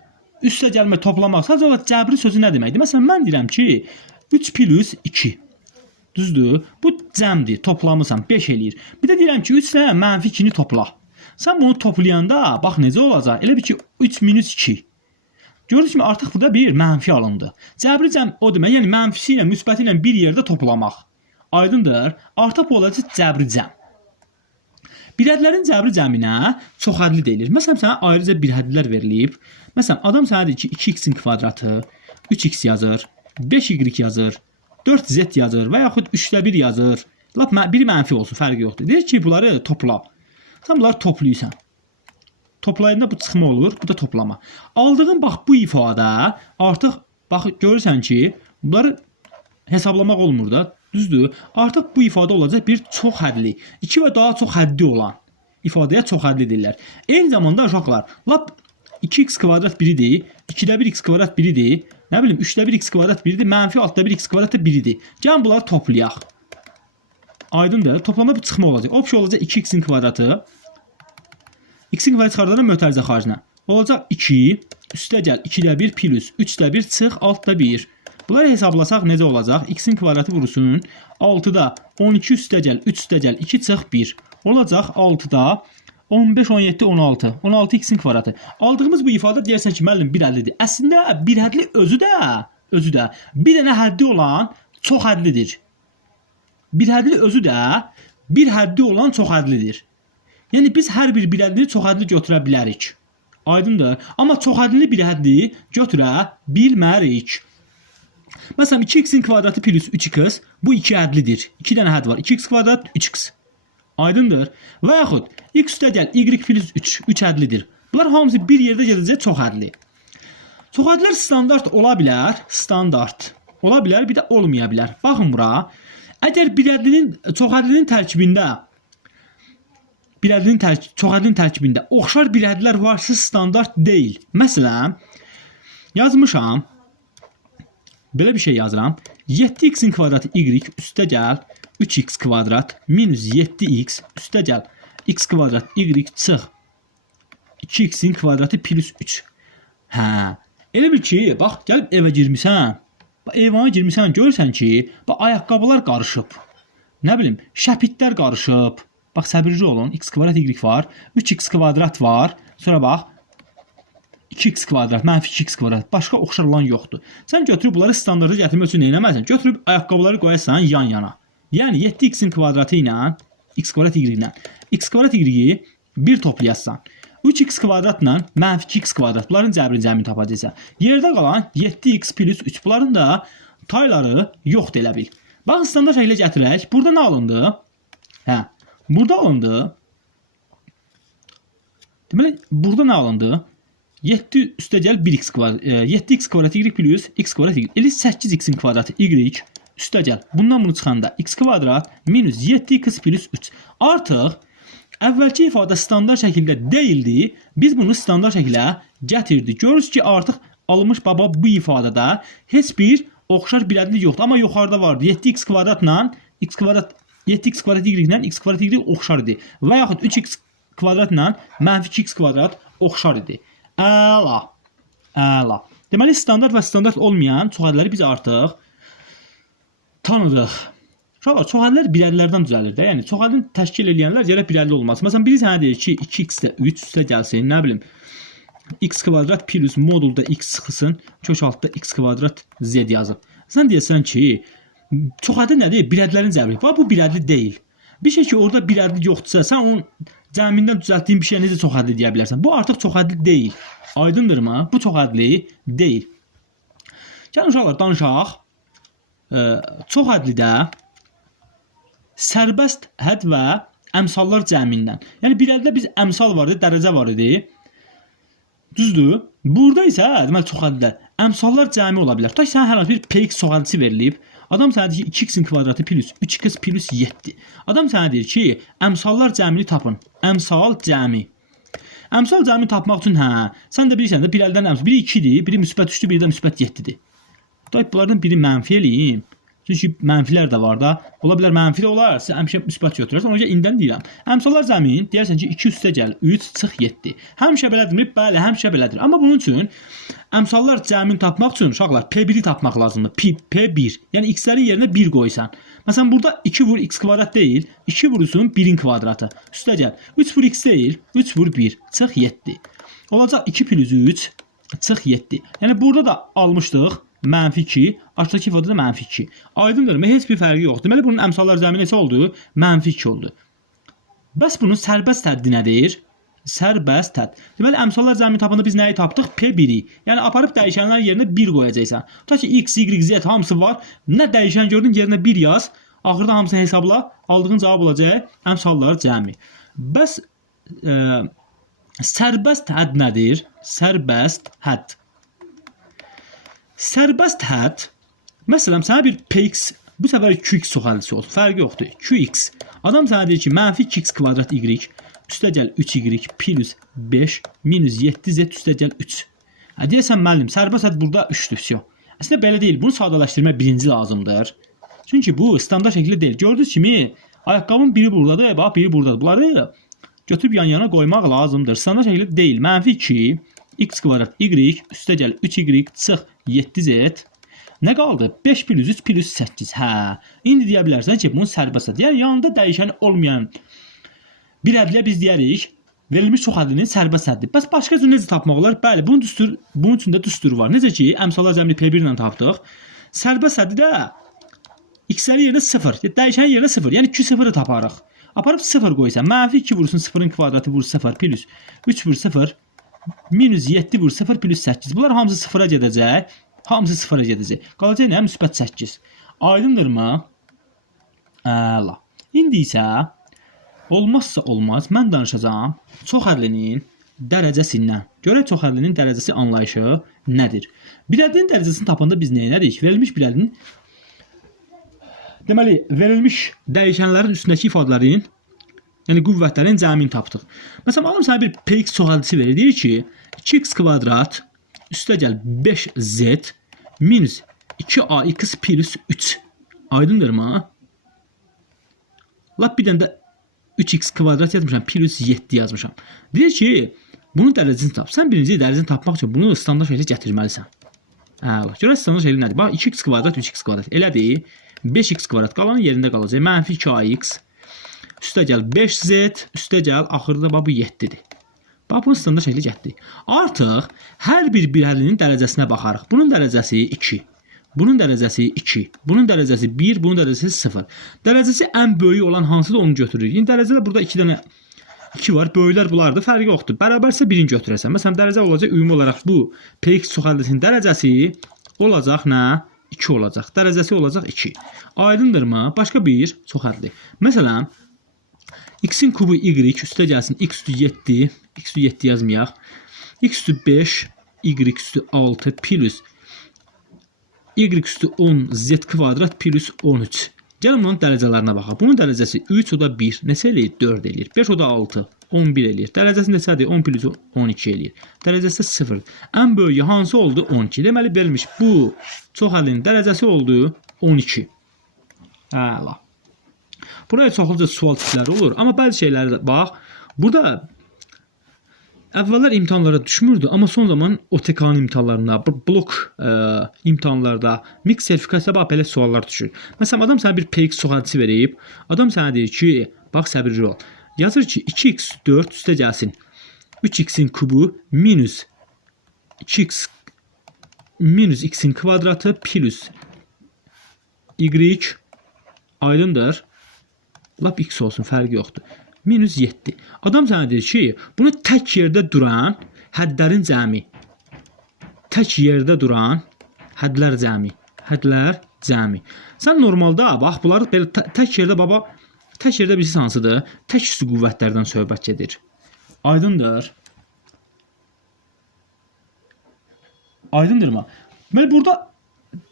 üstə gəlmək, toplamaq, sadəcə olaraq cəbri sözü nə deməkdir? Məsələn, mən deyirəm ki, 3 plus 2. Düzdür? Bu cəmdir, toplamısan, 5 eləyir. Bir də deyirəm ki, 3 ilə mənfi 2-ni topla. Sən bunu toplayanda, bax necə olacaq? Elə bir ki, 3 minus 2. Gördüyünüz kimi artıq burada bir mənfi alındı. Cəbri cəm o demək, yəni mənfisi ilə müsbəti ilə bir yerdə toplamaq. Aydındır? Artıq bu olacaq cəbri cəm. Birhədlərin cəbri cəminə çoxhədli deyilir. Məsələn, sənə ayrıca birhədlər verilib. Məsələn, adam sənə deyir ki, 2x-in kvadratı, 3x yazır, 5y yazır, 4z yazır və yaxud 3-də 1 yazır. Lap biri mənfi olsun, fərqi yoxdur. Deyir ki, bunları topla. Sən bunları toplayırsan. Toplayında bu çıxma olur, bu da toplama. Aldığın bax bu ifadə artıq bax görürsən ki, bunları hesablamaq olmur da. Düzdür? Artıq bu ifadə olacaq bir çox hədli, 2 və daha çox həddi olan ifadəyə çox hədli deyirlər. Eyni zamanda uşaqlar, lap 2x kvadrat biridir, 2-də 1x kvadrat biridir, nə bilim 3-də 1x kvadrat biridir, mənfi 6-da 1x kvadrat da biridir. Gəlin bunları toplayaq. Aydındır? Toplama bir çıxma olacaq. Opsiya olacaq 2x-in kvadratı. X-in kvadrat çıxardanın mötərizə xaricine. Olacaq 2, üstə gəl 2-də 1 plus 3-də 1 çıx 6-da 1. Bunları hesablasaq necə olacaq? X-in kvadratı vurulsun. 6-da 12 üstə gəl 3 üstə gəl 2 çıx 1. Olacaq 6-da 15, 17, 16. 16 x-in kvadratı. Aldığımız bu ifadə deyərsən ki, müəllim bir hədlidir. Əslində bir hədli özü də bir dənə həddi olan çox hədlidir. Bir hədli özü də bir həddi olan çox hədlidir. Yəni biz hər bir hədli çox hədli götürə bilərik. Aydındır? Amma çox hədli bir hədli götürə bilmərik. Məsələn 2x-in kvadratı plus 3x bu 2 hədlidir. 2 dənə hədd var. 2x kvadrat 3x. Aydındır? Və yaxud x üstə gəl y plus 3 hədlidir. Bunlar hamısı bir yerdə gedəcək çox hədli. Çox hədlər standart ola bilər, standart ola bilər, bir də olmaya bilər. Baxın bura. Əgər bir hədlinin çox hədlinin tərkibində çox hədlinin tərkibində oxşar bir hədlər varsa standart deyil. Məsələn, yazmışam. Belə bir şey yazıram. 7x-in kvadratı y üstə gəl 3x kvadrat minus 7x üstə gəl x kvadrat y çıx 2x-in kvadratı plus 3. Hə, elə bil ki, bax, gəlib evə girmisən. Bax, evə girmisən, görürsən ki, bax, ayaqqabılar qarışıb. Nə bilim, şəpitlər qarışıb. Bax, səbirli olun, x kvadrat y var, 3x kvadrat var, sonra bax, 2x kvadrat, mənfi 2x kvadrat, başqa oxşar olan yoxdur. Sən götürüb bunları standarda gətirmək üçün eləməlisən. Götürüb ayaqqabıları qoyasan yan-yana. Yəni 7x-in kvadratı ilə x kvadrat y ilə x kvadrat y-yi bir toplayasan. 3x kvadratla mənfi 2x kvadrat, bunların cəbri cəmini tapacaqsan. Yerdə qalan 7x plus 3, bunların da tayları yoxdur elə bil. Baxın, standart şəklə gətirək. Burada nə alındı? Hə, burada alındı. Deməli, burada nə alındı? 7 üstə gəl 1x kvadrat, 7x kvadrat y plus x kvadrat y. Elə 8x-in kvadratı y üstə gəl. Bundan bunu çıxanda x kvadrat minus 7x plus 3. Artıq əvvəlki ifadə standart şəkildə deyildi. Biz bunu standart şəklə gətirdik. Görürüz ki, artıq alınmış baba bu ifadədə heç bir oxşar bir hədli yoxdur. Amma yuxarıda vardı. 7x kvadratla x kvadrat 7x kvadrat y ilə x kvadrat y oxşar idi. Və yaxud 3x kvadratla mənfi 2x kvadrat oxşar idi. Əla. Əla. Deməli, standart və standart olmayan çoxhədləri biz artıq tanıdıq. Uşaqlar, çoxhədlər birhədlərdən düzəlir də. Yəni, çoxhədini təşkil edənlər gərək birhədli olmaz. Məsələn, biri sənə deyir ki, 2x-də 3 üstə gəlsin, nə bilim, x kvadrat plus modulda x çıxısın, kök altda x kvadrat z yazıb. Sən deyəsən ki, çoxhədi nədir? Birhədlərin cəbri. Bu birhədli deyil. Bir şey ki, orada birhədli yoxdursa, sən onun cəmindən düzəltdiyin bir şey necə çoxhədli deyə bilərsən? Bu artıq çoxhədli deyil. Aydındırmı? Bu çoxhədli deyil. Gəlin uşaqlar, danışaq. Çoxhədlidə sərbəst hədd və əmsallar cəmindən. Yəni, birhəddə biz əmsal var idi, dərəcə var idi. Düzdür? Burada isə, deməli, çoxhədlidə əmsallar cəmi ola bilər. Tutaq ki, sənə hər hansı bir px çoxhədlisi verilib. Adam sənə deyir ki, 2x-in kvadratı plus 3x plus 7. Adam sənə deyir ki, əmsallar cəmini tapın. Əmsal cəmi. Əmsal cəmini tapmaq üçün, sən də bilirsən də, bir əldən əmsal. Biri 2-dir, biri müsbət 3-dür, biri də müsbət 7-dir. Bunlardan biri mənfi eləyim. Çünki mənfilər də var da. Ola bilər mənfi də olar, sən həmişə müsbət götürərsən. Ona görə indən deyirəm. Əmsallar cəmin deyərsən ki, 2 üstə gəl, 3 çıx 7. Həmişə belədirmi? Bəli, həmişə belədir. Amma bunun üçün əmsallar cəmini tapmaq üçün uşaqlar P1-i tapmaq lazımdır. P1. Yəni x-lərin yerinə 1 qoysan. Məsələn, burada 2 vur x kvadrat deyil, 2 vurursun 1-in kvadratı. Üstə gəl. 3 vur x deyil, 3 vur 1 çıx 7. Olacaq 2 plus 3 çıx 7. Yəni burada da almışdıq mənfi 2, aşağıdakı ifadədə mənfi 2. Aydındır mı? Heç bir fərqi yoxdur. Deməli bunun əmsallar cəmi neçə oldu? Mənfi 2 oldu. Bəs bunun sərbəst həddi nədir? Sərbəst hədd. Deməli əmsallar cəmi tapanda biz nəyi tapdıq? P1-i. Yəni aparıb dəyişənlər yerinə 1 qoyacaqsan. Tutaq ki x, y, z hamısı var. Nə dəyişən gördün yerinə 1 yaz. Axırda hamısını hesabla. Aldığın cavab olacaq əmsallar cəmi. Bəs sərbəst hədd nədir? Sərbəst hədd. Sərbəst hədd, məsələn, sənə bir px, bu səfər qx çox hədisi olsun, fərqi yoxdur. Qx. Adam sənə deyir ki, mənfi 2x kvadrat y, üstə gəl 3y plus 5 minus 7z üstə gəl 3. Deyəsən, müəllim, sərbəst hədd burada 3-dür. Əslində belə deyil, bunu sadələşdirmək birinci lazımdır. Çünki bu standart şəkildə deyil. Gördüyünüz kimi, ayaqqabının biri buradadır, bax, biri buradadır. Bunları götürüb yan-yana qoymaq lazımdır. Standart şəkildə deyil. Mənfi 2 x kvadrat y üstə gəl 3y çıx 7z. Nə qaldı? 5 plus 3 plus 8. Hə. İndi deyə bilərsən ki, bunun sərbəst hədd. Yəni yanında dəyişən olmayan bir ədliyə biz deyərik, verilmiş çox ədlinin sərbəst həddi. Bəs başqa cür necə tapmaq olar? Bəli, bunun üçün də düstur var. Necə ki, əmsallar cəmini P1 ilə tapdıq. Sərbəst həddi də x-lərin yerinə 0, dəyişənin yerinə 0. Yəni 2 0-ı taparıq. Aparıb 0 qoysan, mənfi 2 vursun 0-ın kvadratı vur 0 plus 3 vur 0 minus 7 vur 0 plus 8. Bunlar hamısı 0-a gedəcək. Hamısı 0-a gedəcək. Qalacaq nə? Müsbət 8. Aydındırmı? Əla. İndi isə olmazsa olmaz mən danışacağım çox hədlinin dərəcəsindən. Görək çox hədlinin dərəcəsi anlayışı nədir? Bir ədlinin dərəcəsini tapanda biz nə edirik? Verilmiş bir ədlinin deməli, verilmiş dəyişənlərin üstündəki ifadələrin, yəni qüvvətlərin cəmini tapdıq. Məsələn, alım sənə bir px çox hədisi verir. Deyir ki, 2x kvadrat üstə gəl 5z minus 2ax plus 3. Aydındırmı? Lap bir dənə də 3x kvadrat yazmışam, plus 7 yazmışam. Deyir ki, bunun dərəcəsini tap. Sən birinci dərəcəsini tapmaq üçün bunu standart şəklə gətirməlisən. Görək standart şəkli nədir? Bax, 2x kvadrat, 3x kvadrat. Elədir. 5x kvadrat qalanın yerində qalacaq. Mənfi 2ax. Üstə gəl 5z. Üstə gəl, axırda bax, bu 7-dir. Bax, bunu standart şəkli gətirdik. Artıq hər bir ədlinin dərəcəsinə baxarıq. Bunun dərəcəsi 2. Bunun dərəcəsi 2. Bunun dərəcəsi 1. Bunun dərəcəsi 0. Dərəcəsi ən böyük olan hansıdır onu götürürük. İndi dərəcədə burada 2 dənə 2 var. Böyüklər bunlardır. Fərqi yoxdur. Bərabərsə birini götürərsən. Məsələn, dərəcə olacaq ümumi olaraq bu px çox hədisinin dərəcəsi olacaq nə? 2 olacaq. Dərəcəsi olacaq 2. Aydındırmı? Başqa bir çox hədli. Məsələn, x-in kubu y üstə gəlsin x üstü 7. X üstü 7 yazmayaq. X üstü 5. Y üstü 6 plus y üstü 10 z kvadrat plus 13. Gəlin bunun dərəcələrinə baxaq. Bunun dərəcəsi 3, o da 1. Neçə eləyir? 4 eləyir. 5, o da 6. 11 eləyir. Dərəcəsi neçədir? 10 plus 12 eləyir. Dərəcəsi 0. Ən böyüyü hansı oldu? 12. Deməli, verilmiş bu çox hədlinin dərəcəsi oldu 12. Əla. Buraya çoxluca sual tipləri olur. Amma bəzi şeyləri də bax. Burada əvvəllər imtahanlara düşmürdü, amma son zaman OTK-nın imtahanlarında, blok imtahanlarda, mix sertifikasiya bax belə suallar düşür. Məsələn, adam sənə bir px çox hədisi verib, adam sənə deyir ki, bax səbirli ol. Yazır ki, 2x 4 üstə gəlsin 3x-in kubu minus 2x minus x-in kvadratı plus y aydındır. Lap x olsun, fərqi yoxdur. Minus 7. Adam sənə deyir ki, bunu tək yerdə duran həddlərin cəmi. Tək yerdə duran hədlər cəmi. Hədlər cəmi. Sən normalda, bax, bunları belə tək yerdə, baba, tək yerdə birisi hansıdır? Tək üstü qüvvətlərdən söhbət gedir. Aydındır. Aydındırmı? Belə burada,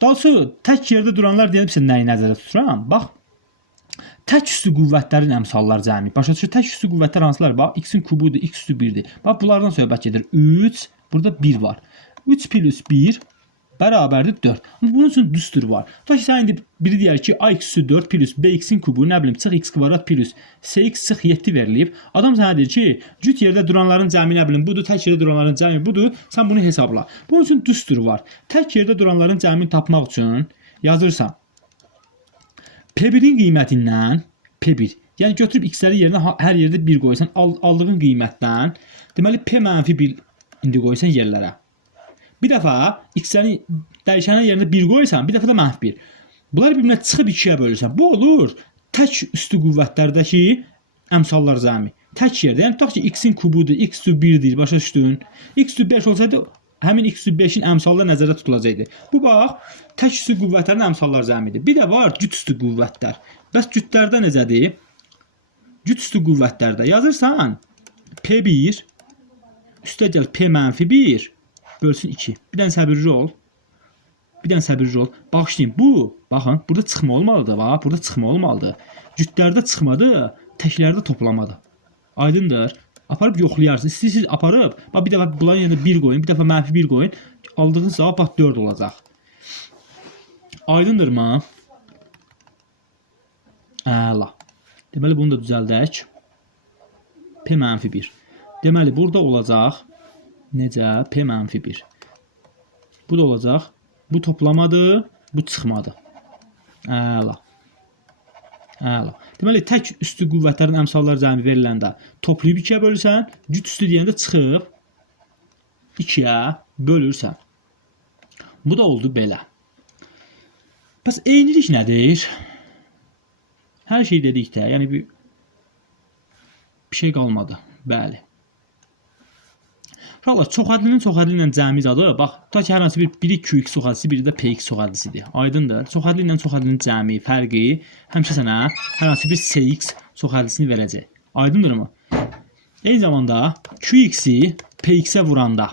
daha sonra tək yerdə duranlar deyilib, sən nəyi nəzərə tuturam? Bax, tək üstü qüvvətlərin əmsallar cəmi. Başa düşür, tək üstü qüvvətlər hansılar? Bax, x-in kubudur, x üstü 1-dir. Bax, bunlardan söhbət gedir. 3, burada 1 var. 3 plus 1 bərabərdir 4. Bunun üçün düstur var. Tutaq ki, sən indi biri deyər ki, ax üstü 4 plus bx-in kubu, nə bilim, çıx x kvadrat plus cx çıx 7 verilib. Adam sənə deyir ki, cüt yerdə duranların cəmi nə bilim, budur, tək yerdə duranların cəmi budur. Sən bunu hesabla. Bunun üçün düstur var. Tək yerdə duranların cəmini tapmaq üçün yazırsan. P1-in qiymətindən P1, yəni götürüb x-ləri yerinə hər yerdə 1 qoysan, aldığın qiymətdən, deməli P-1 indi qoysan yerlərə. Bir dəfə x-əni dəyişənin yerinə 1 qoysan, bir dəfə də -1. Bunlar bir-birinə çıxıb 2-yə bölürsən. Bu olur tək üstü qüvvətlərdəki əmsallar cəmi. Tək yerdə. Yəni tutaq ki, x-in kubudur, x-1-dir, başa düşdün? x-5 olsaydı həmin x-5-in əmsalları nəzərdə tutulacaqdı. Bu bax, tək üstü qüvvətlərin əmsallar cəmidir. Bir də var cüt üstü qüvvətlər. Bəs cütlərdə necədir? Cüt üstü qüvvətlərdə yazırsan P1 üstə gəl P-1 bölsün 2. Bir dənə səbirli ol. Bir dənə səbirli ol. Bağışlayın. Baxın, burada çıxma olmalıdır. Bax, burada çıxma olmalıdır. Cütlərdə çıxmadır, təklərdə toplamadır. Aydındır. Aparıb yoxlayarsınız. İstəyirsiniz aparıb, bax bir dəfə bunların yanında 1 qoyun, bir dəfə -1 qoyun. Aldığınız cavab bax 4 olacaq. Aydındırmı? Əla. Deməli bunu da düzəldək. P-1. Deməli burada olacaq necə? P-1. Bu da olacaq. Bu toplamadır, bu çıxmadır. Əla. Əla. Deməli tək üstü qüvvətlərin əmsalları cəmi veriləndə toplayıb 2-yə bölürsən, cüt üstü deyəndə çıxıb 2-yə bölürsən. Bu da oldu belə. Bəs eynilik nədir? Hər şey dedik də, yəni bir şey qalmadı. Bəli. Uşaqlar, çoxadlının çoxadlı ilə cəmi adı, bax, tutaq ki, hər hansı biri QX çoxadlısı, biri də PX çoxadlısıdır. Aydındır. Çoxadlı ilə çoxadlının cəmi, fərqi həmişə sənə hər hansı bir CX çoxadlısını verəcək. Aydındırmı? Eyni zamanda QX-i PX-ə vuranda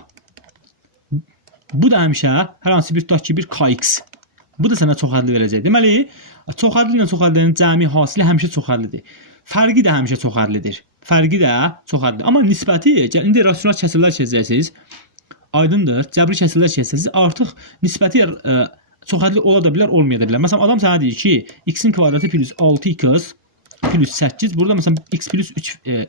bu da həmişə hər hansı bir tutaq ki, bir KX. Bu da sənə çoxadlı verəcək. Deməli, çoxadlı ilə çoxadlının cəmi hasili həmişə çoxadlıdır. Fərqi də həmişə çoxadlıdır. Fərqi də çoxadlıdır. Amma nisbəti, indi rasional kəsrlər çəkəcəksiniz. Aydındır. Cəbri kəsrlər çəkəcəksiniz. Artıq nisbəti çoxadlı ola da bilər, olmaya da bilər. Məsələn, adam sənə deyir ki, x-in kvadratı plus 6x plus 8. Burada məsələn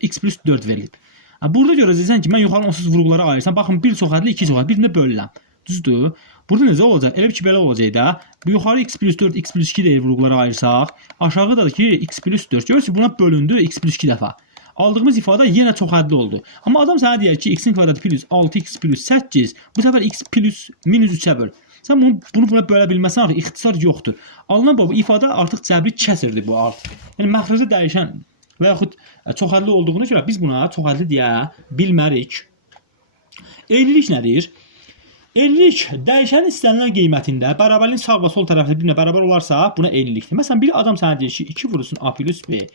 x plus 4 verilib. Burada görəcəksən ki, mən yuxarı onsuz vurğulara ayırsam. Baxın, bir çoxadlı, iki çoxadlı, birini bölürəm. Düzdür? Burada necə olacaq? Elə ki, belə olacaq da. Bu yuxarı x plus 4, x plus 2 deyil vurğulara ayırsaq. Aşağıda da ki, x plus 4. Görürsünüz, buna bölündü x plus 2 dəfə. Aldığımız ifadə yenə çoxadlı oldu. Amma adam sənə deyər ki, x-in kvadratı plus 6x plus 8, bu səfər x plus minus 3-ə böl. Sən bunu buna bölə bilməsən, artıq ixtisar yoxdur. Alınan bu ifadə artıq cəbri kəsrdir bu artıq. Yəni məxrəcə dəyişən və yaxud çoxadlı olduğuna görə biz buna çoxadlı deyə bilmərik. Eynilik nədir? Eynilik dəyişənin istənilən qiymətində bərabərliyin sağ və sol tərəfində bir-birinə bərabər olarsa, buna eynilikdir. Məsələn, bir adam sənə deyir ki, 2 vurulsun a plus b.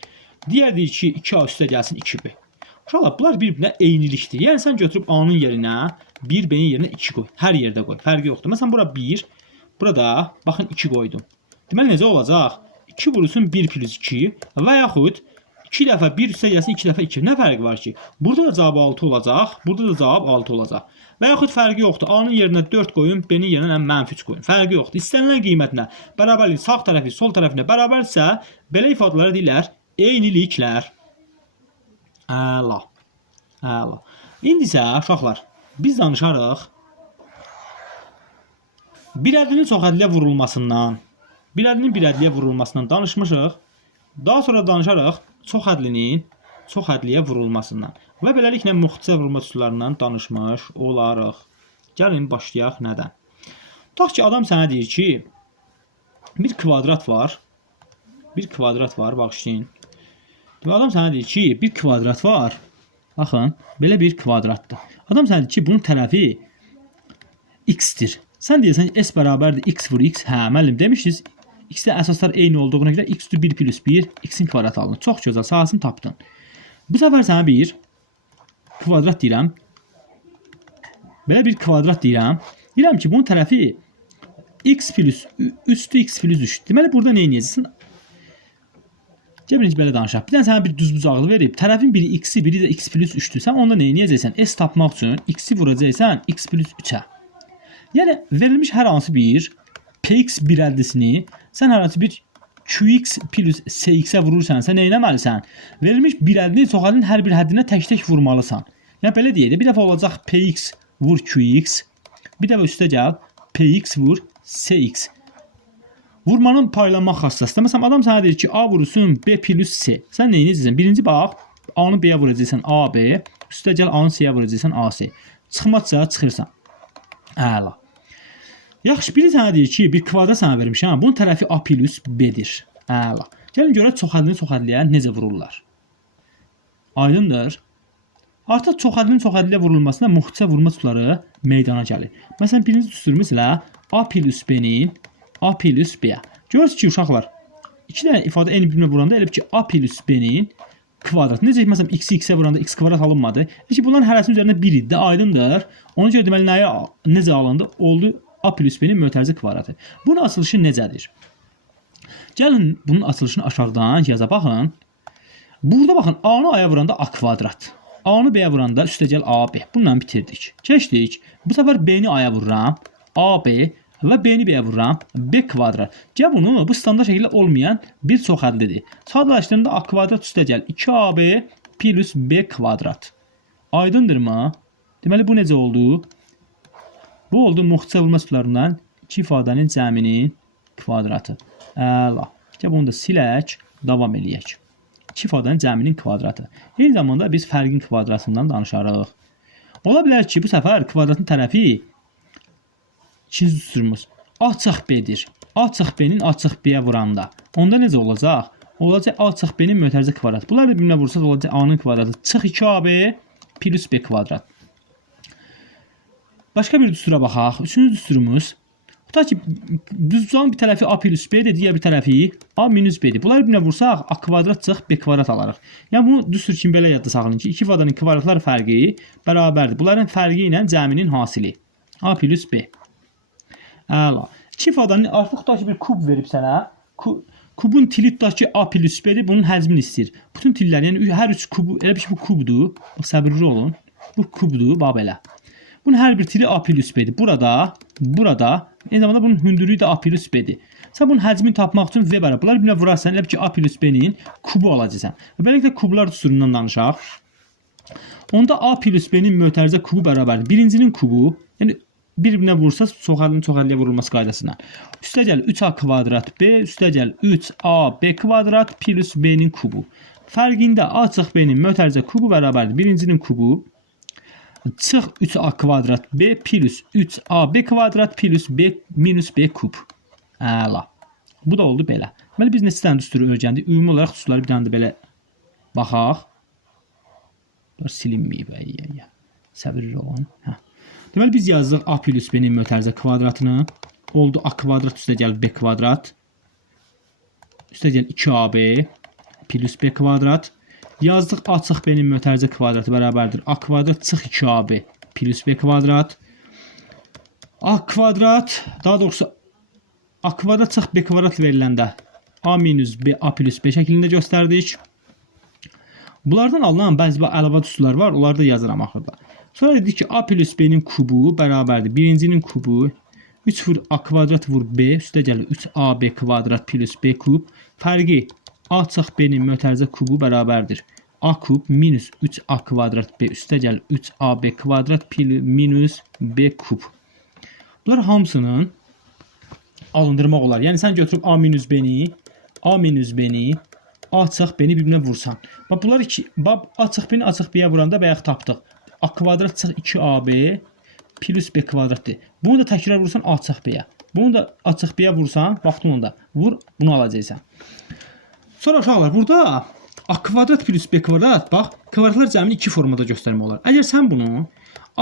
Digər deyir ki, 2a üstə gəlsin 2b. Uşaqlar, bunlar bir-birinə eynilikdir. Yəni sən götürüb a-nın yerinə 1, b-nin yerinə 2 qoy. Hər yerdə qoy. Fərqi yoxdur. Məsələn, bura 1, burada baxın 2 qoydum. Deməli necə olacaq? 2 vurulsun 1 plus 2 və yaxud 2 dəfə 1 üstə gəlsin 2 dəfə 2. Nə fərqi var ki? Burada da cavab 6 olacaq, burada da cavab 6 olacaq. Və yaxud fərqi yoxdur. A-nın yerinə 4 qoyun, B-nin yerinə -3 qoyun. Fərqi yoxdur. İstənilən qiymətinə bərabərlik sağ tərəfi, sol tərəfinə bərabərsə, belə ifadələrə deyirlər eyniliklər. Əla. Əla. İndi isə uşaqlar, biz danışarıq bir ədlinin çoxədliyə vurulmasından, bir ədlinin bir ədliyə vurulmasından danışmışıq. Daha sonra danışarıq çoxədlinin çoxədliyə vurulmasından və beləliklə müxtəsər vurulma üsullarından danışmış olarıq. Gəlin başlayaq nədən? Tutaq ki, adam sənə deyir ki, bir kvadrat var. Bir kvadrat var, bağışlayın. Adam sənə deyir ki, bir kvadrat var. Baxın, belə bir kvadratdır. Adam sənə deyir ki, bunun tərəfi x-dir. Sən deyirsən ki, s bərabərdir x vur x. Hə, müəllim demişsiniz, x-də əsaslar eyni olduğuna görə x-dir 1 plus 1, x-in kvadratı alınır. Çox gözəl, sahasını tapdın. Bu səfər sənə bir kvadrat deyirəm. Belə bir kvadrat deyirəm. Deyirəm ki, bunun tərəfi x plus 3. Deməli, burada nə edəcəksən? Birinci belə danışaq. Bir dənə sənə bir düzbucaqlı verib, tərəfin biri x-i, biri də x plus 3-dür. Sən onda nə edəcəksən? S tapmaq üçün x-i vuracaqsan x plus 3-ə. Yəni, verilmiş hər hansı bir px bir əldisini sən hər hansı bir qx plus cx-ə vurursansa nə etməlisən? Verilmiş bir əldinin çoxadlının hər bir həddinə tək-tək vurmalısan. Yəni, belə deyək də, bir dəfə olacaq px vur qx, bir dəfə üstə gəl px vur cx. Vurmanın paylanma xassasıdır. Məsələn, adam sənə deyir ki, a vurursun b plus c. Sən nə edəcəksən? Birinci bax, a-nı b-yə vuracaqsan ab, üstə gəl a-nı c-yə vuracaqsan ac. Çıxmazsa çıxırsan. Əla. Yaxşı, biri sənə deyir ki, bir kvadrat sənə vermişəm. Bunun tərəfi A plus B-dir. Əla. Gəlin görək çoxhədlini necə vururlar. Aydındır. Artıq çoxhədlinin vurulmasına müxtəsər vurma üsulları meydana gəlir. Məsələn, birinci düsturumuz ilə A plus B-nin A plus B. Görürsünüz ki, uşaqlar, iki dənə ifadə eyni bir-birinə vuranda elə ki, A plus B-nin kvadratı. Necə ki, məsələn, x-ə vuranda x kvadrat alınmadı. Ki, bunların hərəsinin üzərində 1 idi, aydındır. Ona görə deməli, necə alındı? Oldu A plus B-nin mötərizə kvadratı. Bunun açılışı necədir? Gəlin, bunun açılışını aşağıdan yaza baxın. Burada baxın, A-nı A-ya vuranda A kvadrat. A-nı B-yə vuranda üstəgəl AB. Bununla bitirdik. Keçdik. Bu səfər B-ni A-ya vururam. AB və B-ni B-yə vururam. B kvadrat. Gəl bunu, bu standart şəkildə olmayan bir çoxhədlidir. Sadələşdirəndə A kvadrat üstəgəl 2AB plus B kvadrat. Aydındırmı? Deməli, bu necə oldu? Bu oldu müxtəsər vurma üsullarından iki ifadənin cəminin kvadratı. Əla. Gəl bunu da silək, davam eləyək. İki ifadənin cəminin kvadratı. Eyni zamanda biz fərqin kvadratından danışarıq. Ola bilər ki, bu səfər kvadratın tərəfi ikinci düsturumuz A-çıx B-dir. A-çıx B-nin A-çıx B-yə vuranda. Onda necə olacaq? Olacaq A-çıx B-nin mötərizə kvadratı. Bunlar da bir-birinə vursaq olacaq A-nın kvadratı. Çıx 2AB plus B kvadrat. Başqa bir düstura baxaq. Üçüncü düsturumuz. Tutaq ki, düzcanın bir tərəfi A plus B-dir, digər bir tərəfi A minus B-dir. Bunları bir-birinə vursaq A kvadrat çıx B kvadrat alarıq. Yəni bunu düstur kimi belə yadda saxlayın ki, iki ifadanın kvadratlar fərqi bərabərdir. Bunların fərqi ilə cəminin hasili A plus B. Əla. İki ifadanın artıq tutaq ki, bir kub verib sənə. Kubun tili tutaq ki, A plus B-dir, bunun həcmini istəyir. Bütün tillər, yəni hər üç kubu, elə bir ki, bu kubdur. Səbirli olun. Bu kubdur, bax belə. Bunun hər bir tili A plus B-dir. Burada, eyni zamanda bunun hündürlüyü də A plus B-dir. Sən bunun həcmini tapmaq üçün V bərabər. Bunları bir-birinə vurarsan, elə ki, A plus B-nin kubu alacaqsan. Beləliklə, kublar düsturundan danışaq. Onda A plus B-nin mötərizə kubu bərabərdir. Birincinin kubu, yəni bir-birinə vursa, çoxhədliyə vurulması qaydasından. Üstəgəl 3A kvadrat B, üstəgəl 3AB kvadrat plus B-nin kubu. Fərqində A çıx B-nin mötərizə kubu bərabərdir. Birincinin kubu çıx 3A kvadrat B plus 3AB kvadrat plus B minus B kub. Əla. Bu da oldu belə. Deməli, biz neçə dənə düsturu öyrəndik? Ümumi olaraq düsturları bir dənə də belə baxaq. Silinməyib. Səbirli olun. Deməli, biz yazdıq A plus B-nin mötərizə kvadratını. Oldu A kvadrat üstəgəl B kvadrat. Üstəgəl 2AB plus B kvadrat. Yazdıq A çıx B-nin mötərizə kvadratı bərabərdir. A kvadrat çıx 2AB plus B kvadrat. A kvadrat, daha doğrusu A kvadrat çıx B kvadrat veriləndə A minus B, A plus B şəklində göstərdik. Bunlardan alınan bəzi əlavə düsturlar var. Onları da yazıram axırda. Sonra dedik ki, A plus B-nin kubu bərabərdir. Birincinin kubu 3 vur A kvadrat vur B üstə gəlir 3AB kvadrat plus B kub. Fərqi A çıx B-nin mötərizə kubu bərabərdir. A kub minus 3A kvadrat B üstə gəlir 3AB kvadrat minus B kub. Bunlar hamısının alındırmaq olar. Yəni sən götürüb A minus B-ni, A çıx B-ni bir-birinə vursan. Bax, bunlar iki, A çıx B-ni A çıx B-yə vuranda bayaq tapdıq. A kvadrat çıx 2AB plus B kvadratdır. Bunu da təkrar vursan A çıx B-yə. Bunu da A çıx B-yə vursan, vaxtında vur, bunu alacaqsan. Sonra uşaqlar, burada A kvadrat plus B kvadrat, bax, kvadratlar cəmini iki formada göstərmək olar. Əgər sən bunu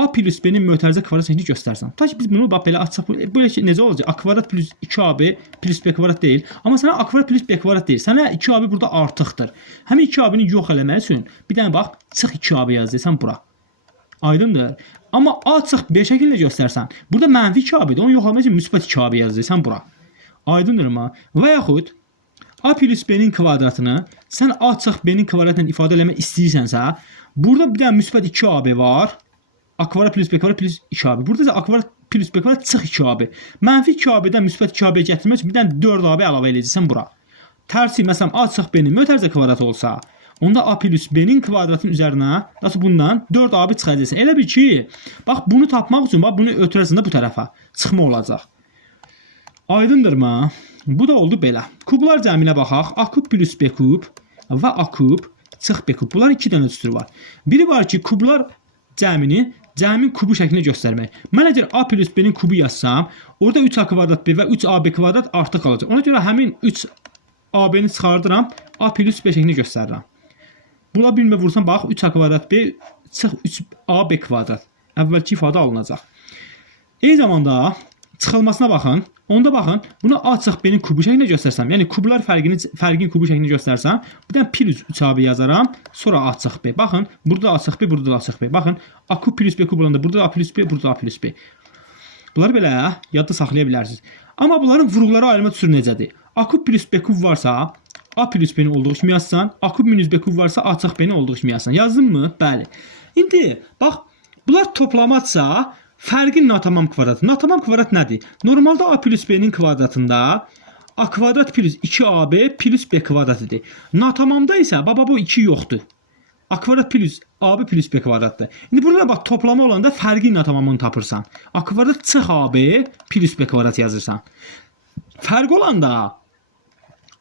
A plus B-nin mötərizə kvadrat şəklini göstərsən, tutaq ki, biz bunu bax, belə açsaq, belə ki, necə olacaq? A kvadrat plus 2AB plus B kvadrat deyil. Amma sənə A kvadrat plus B kvadrat deyil. Sənə 2AB burada artıqdır. Həmin 2AB-ni yox eləmək üçün bir dənə bax, çıx 2AB yazacaqsan bura. Aydındır. Amma A çıx B şəklində göstərsən, burada mənfi 2AB-dir. Onu yoxlamaq üçün müsbət 2AB yazacaqsan bura. Aydındırmı? Və yaxud A plus B-nin kvadratını sən A çıx B-nin kvadratla ifadə eləmək istəyirsənsə, burada bir dənə müsbət 2AB var. A kvadrat plus B kvadrat plus 2AB. Burada isə A kvadrat plus B kvadrat çıx 2AB. Mənfi 2AB-dən müsbət 2AB gətirmək üçün bir dənə 4AB əlavə edəcəksən bura. Tərsi, məsələn, A çıx B-nin mötərizə kvadratı olsa, onda A plus B-nin kvadratının üzərinə nasıl bundan 4AB çıxacaqsan. Elə bil ki, bax, bunu tapmaq üçün bax, bunu ötürəsən də bu tərəfə çıxma olacaq. Aydındırmı? Bu da oldu belə. Kublar cəminə baxaq. A kub plus B kub və A kub çıx B kub. Bunlar iki dənə düstur var. Biri var ki, kublar cəmini cəmin kubu şəklində göstərmək. Mən əgər a plus b-nin kubu yazsam, orada 3a kvadrat b və 3ab kvadrat artıq qalacaq. Ona görə həmin 3ab-ni çıxardıram, a plus b şəklində göstərirəm. Buna bilmə vursam, bax, 3a kvadrat b çıx 3ab kvadrat. Əvvəlki ifadə alınacaq. Eyni zamanda çıxılmasına baxın. Onda baxın, bunu a çıx b-nin kubu şəklində göstərsəm, yəni kublar fərqin kubu şəklində göstərsəm, birdən plus 3ab yazaram, sonra a çıx b. Baxın, burada a çıx b, burada da a çıx b. Baxın, a kub plus b kub olanda burada a plus b, burada a plus b. Bunları belə yadda saxlaya bilərsiniz. Amma bunların vurğuları ayrılma üsulu necədir? A kub plus b kub varsa, a plus b-nin olduğu kimi yazsan, a kub minus b kub varsa, a çıx b-nin olduğu kimi yazsan. Yazdın mı? Bəli. İndi, bax, bunlar toplamadsa, fərqin natamam kvadratı. Natamam kvadrat nədir? Normalda a plus b-nin kvadratında a kvadrat plus 2ab plus b kvadratıdır. Natamamda isə baba bu 2 yoxdur. A kvadrat plus ab plus b kvadratdır. İndi burada bax toplama olanda fərqin natamamını tapırsan. A kvadrat çıx ab plus b kvadrat yazırsan. Fərq olanda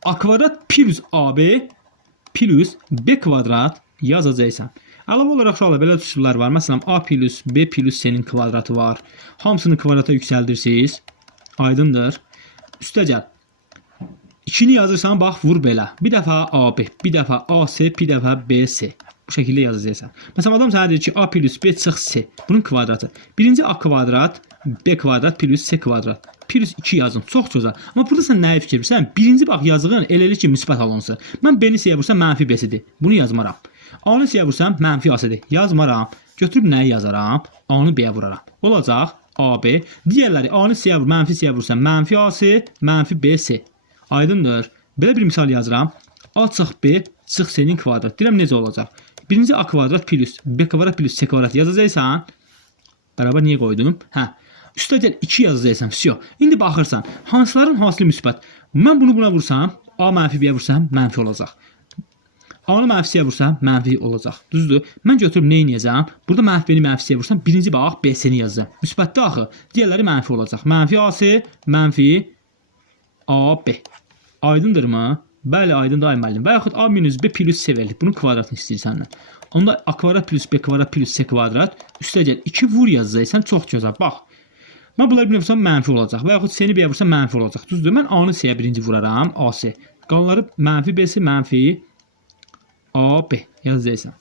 a kvadrat plus ab plus b kvadrat yazacaqsan. Əlavə olaraq uşaqlar belə üsullar var. Məsələn, a plus b plus c-nin kvadratı var. Hamısını kvadrata yüksəldirsiniz. Aydındır. Üstə gəl. 2-ni yazırsan, bax, vur belə. Bir dəfə ab, bir dəfə ac, bir dəfə bc. Bu şəkildə yazacaqsan. Məsələn, adam sənə deyir ki, a plus b çıx c. Bunun kvadratı. Birinci a kvadrat, b kvadrat plus c kvadrat. Plus 2 yazın. Çox gözəl. Amma burada sən nəyi fikir bilirsən? Birinci bax yazığın eləli ki, müsbət alınsın. Mən b-ni c-yə vursam, mənfi b-sidir. Bunu yazmaram. A-nı c-yə vursam, mənfi a-sidir. Yazmaram. Götürüb nəyi yazaram? A-nı b-yə vuraram. Olacaq a-b. Digərləri A-nı c-yə vur, mənfi c-yə vursam, mənfi a-c, mənfi b-c. Aydındır. Belə bir misal yazıram. A çıx b çıx c-nin kvadrat. Deyirəm necə olacaq? Birinci a kvadrat plus b kvadrat plus c kvadrat yazacaqsan. Bərabər niyə qoydum? Hə. Üstə gəl 2 yazacaqsan. Vəsiyo. İndi baxırsan, hansıların hasılı müsbət? Mən bunu buna vursam, a mənfi b-yə vursam, mənfi olacaq. A-nı mənfi c-yə vursam, mənfi olacaq. Düzdür? Mən götürüb nə edəcəm? Burada mənfi b-ni mənfi c-yə vursam, birinci bax b-c-ni yazacağam. Müsbətdə axı. Digərləri mənfi olacaq. Mənfi a-c, mənfi a-b. Aydındırmı? Bəli, aydındır ay müəllim. Və yaxud a minus b plus c verilir. Bunun kvadratını istəyir səndən. Onda a kvadrat plus b kvadrat plus c kvadrat. Üstə gəl 2 vur yazacaqsan, çox gözəl. Bax. Mən bunları bir vursam mənfi olacaq. Və yaxud c-ni b-yə vursam mənfi olacaq. Düzdür? Mən a-nı c-yə birinci vuraram. a-c. Qalanları mənfi b-si, mənfi a-b yazacaqsan.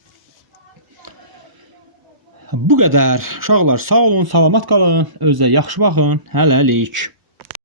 Bu qədər. Uşaqlar, sağ olun, salamat qalın. Özünüzə yaxşı baxın. Hələlik.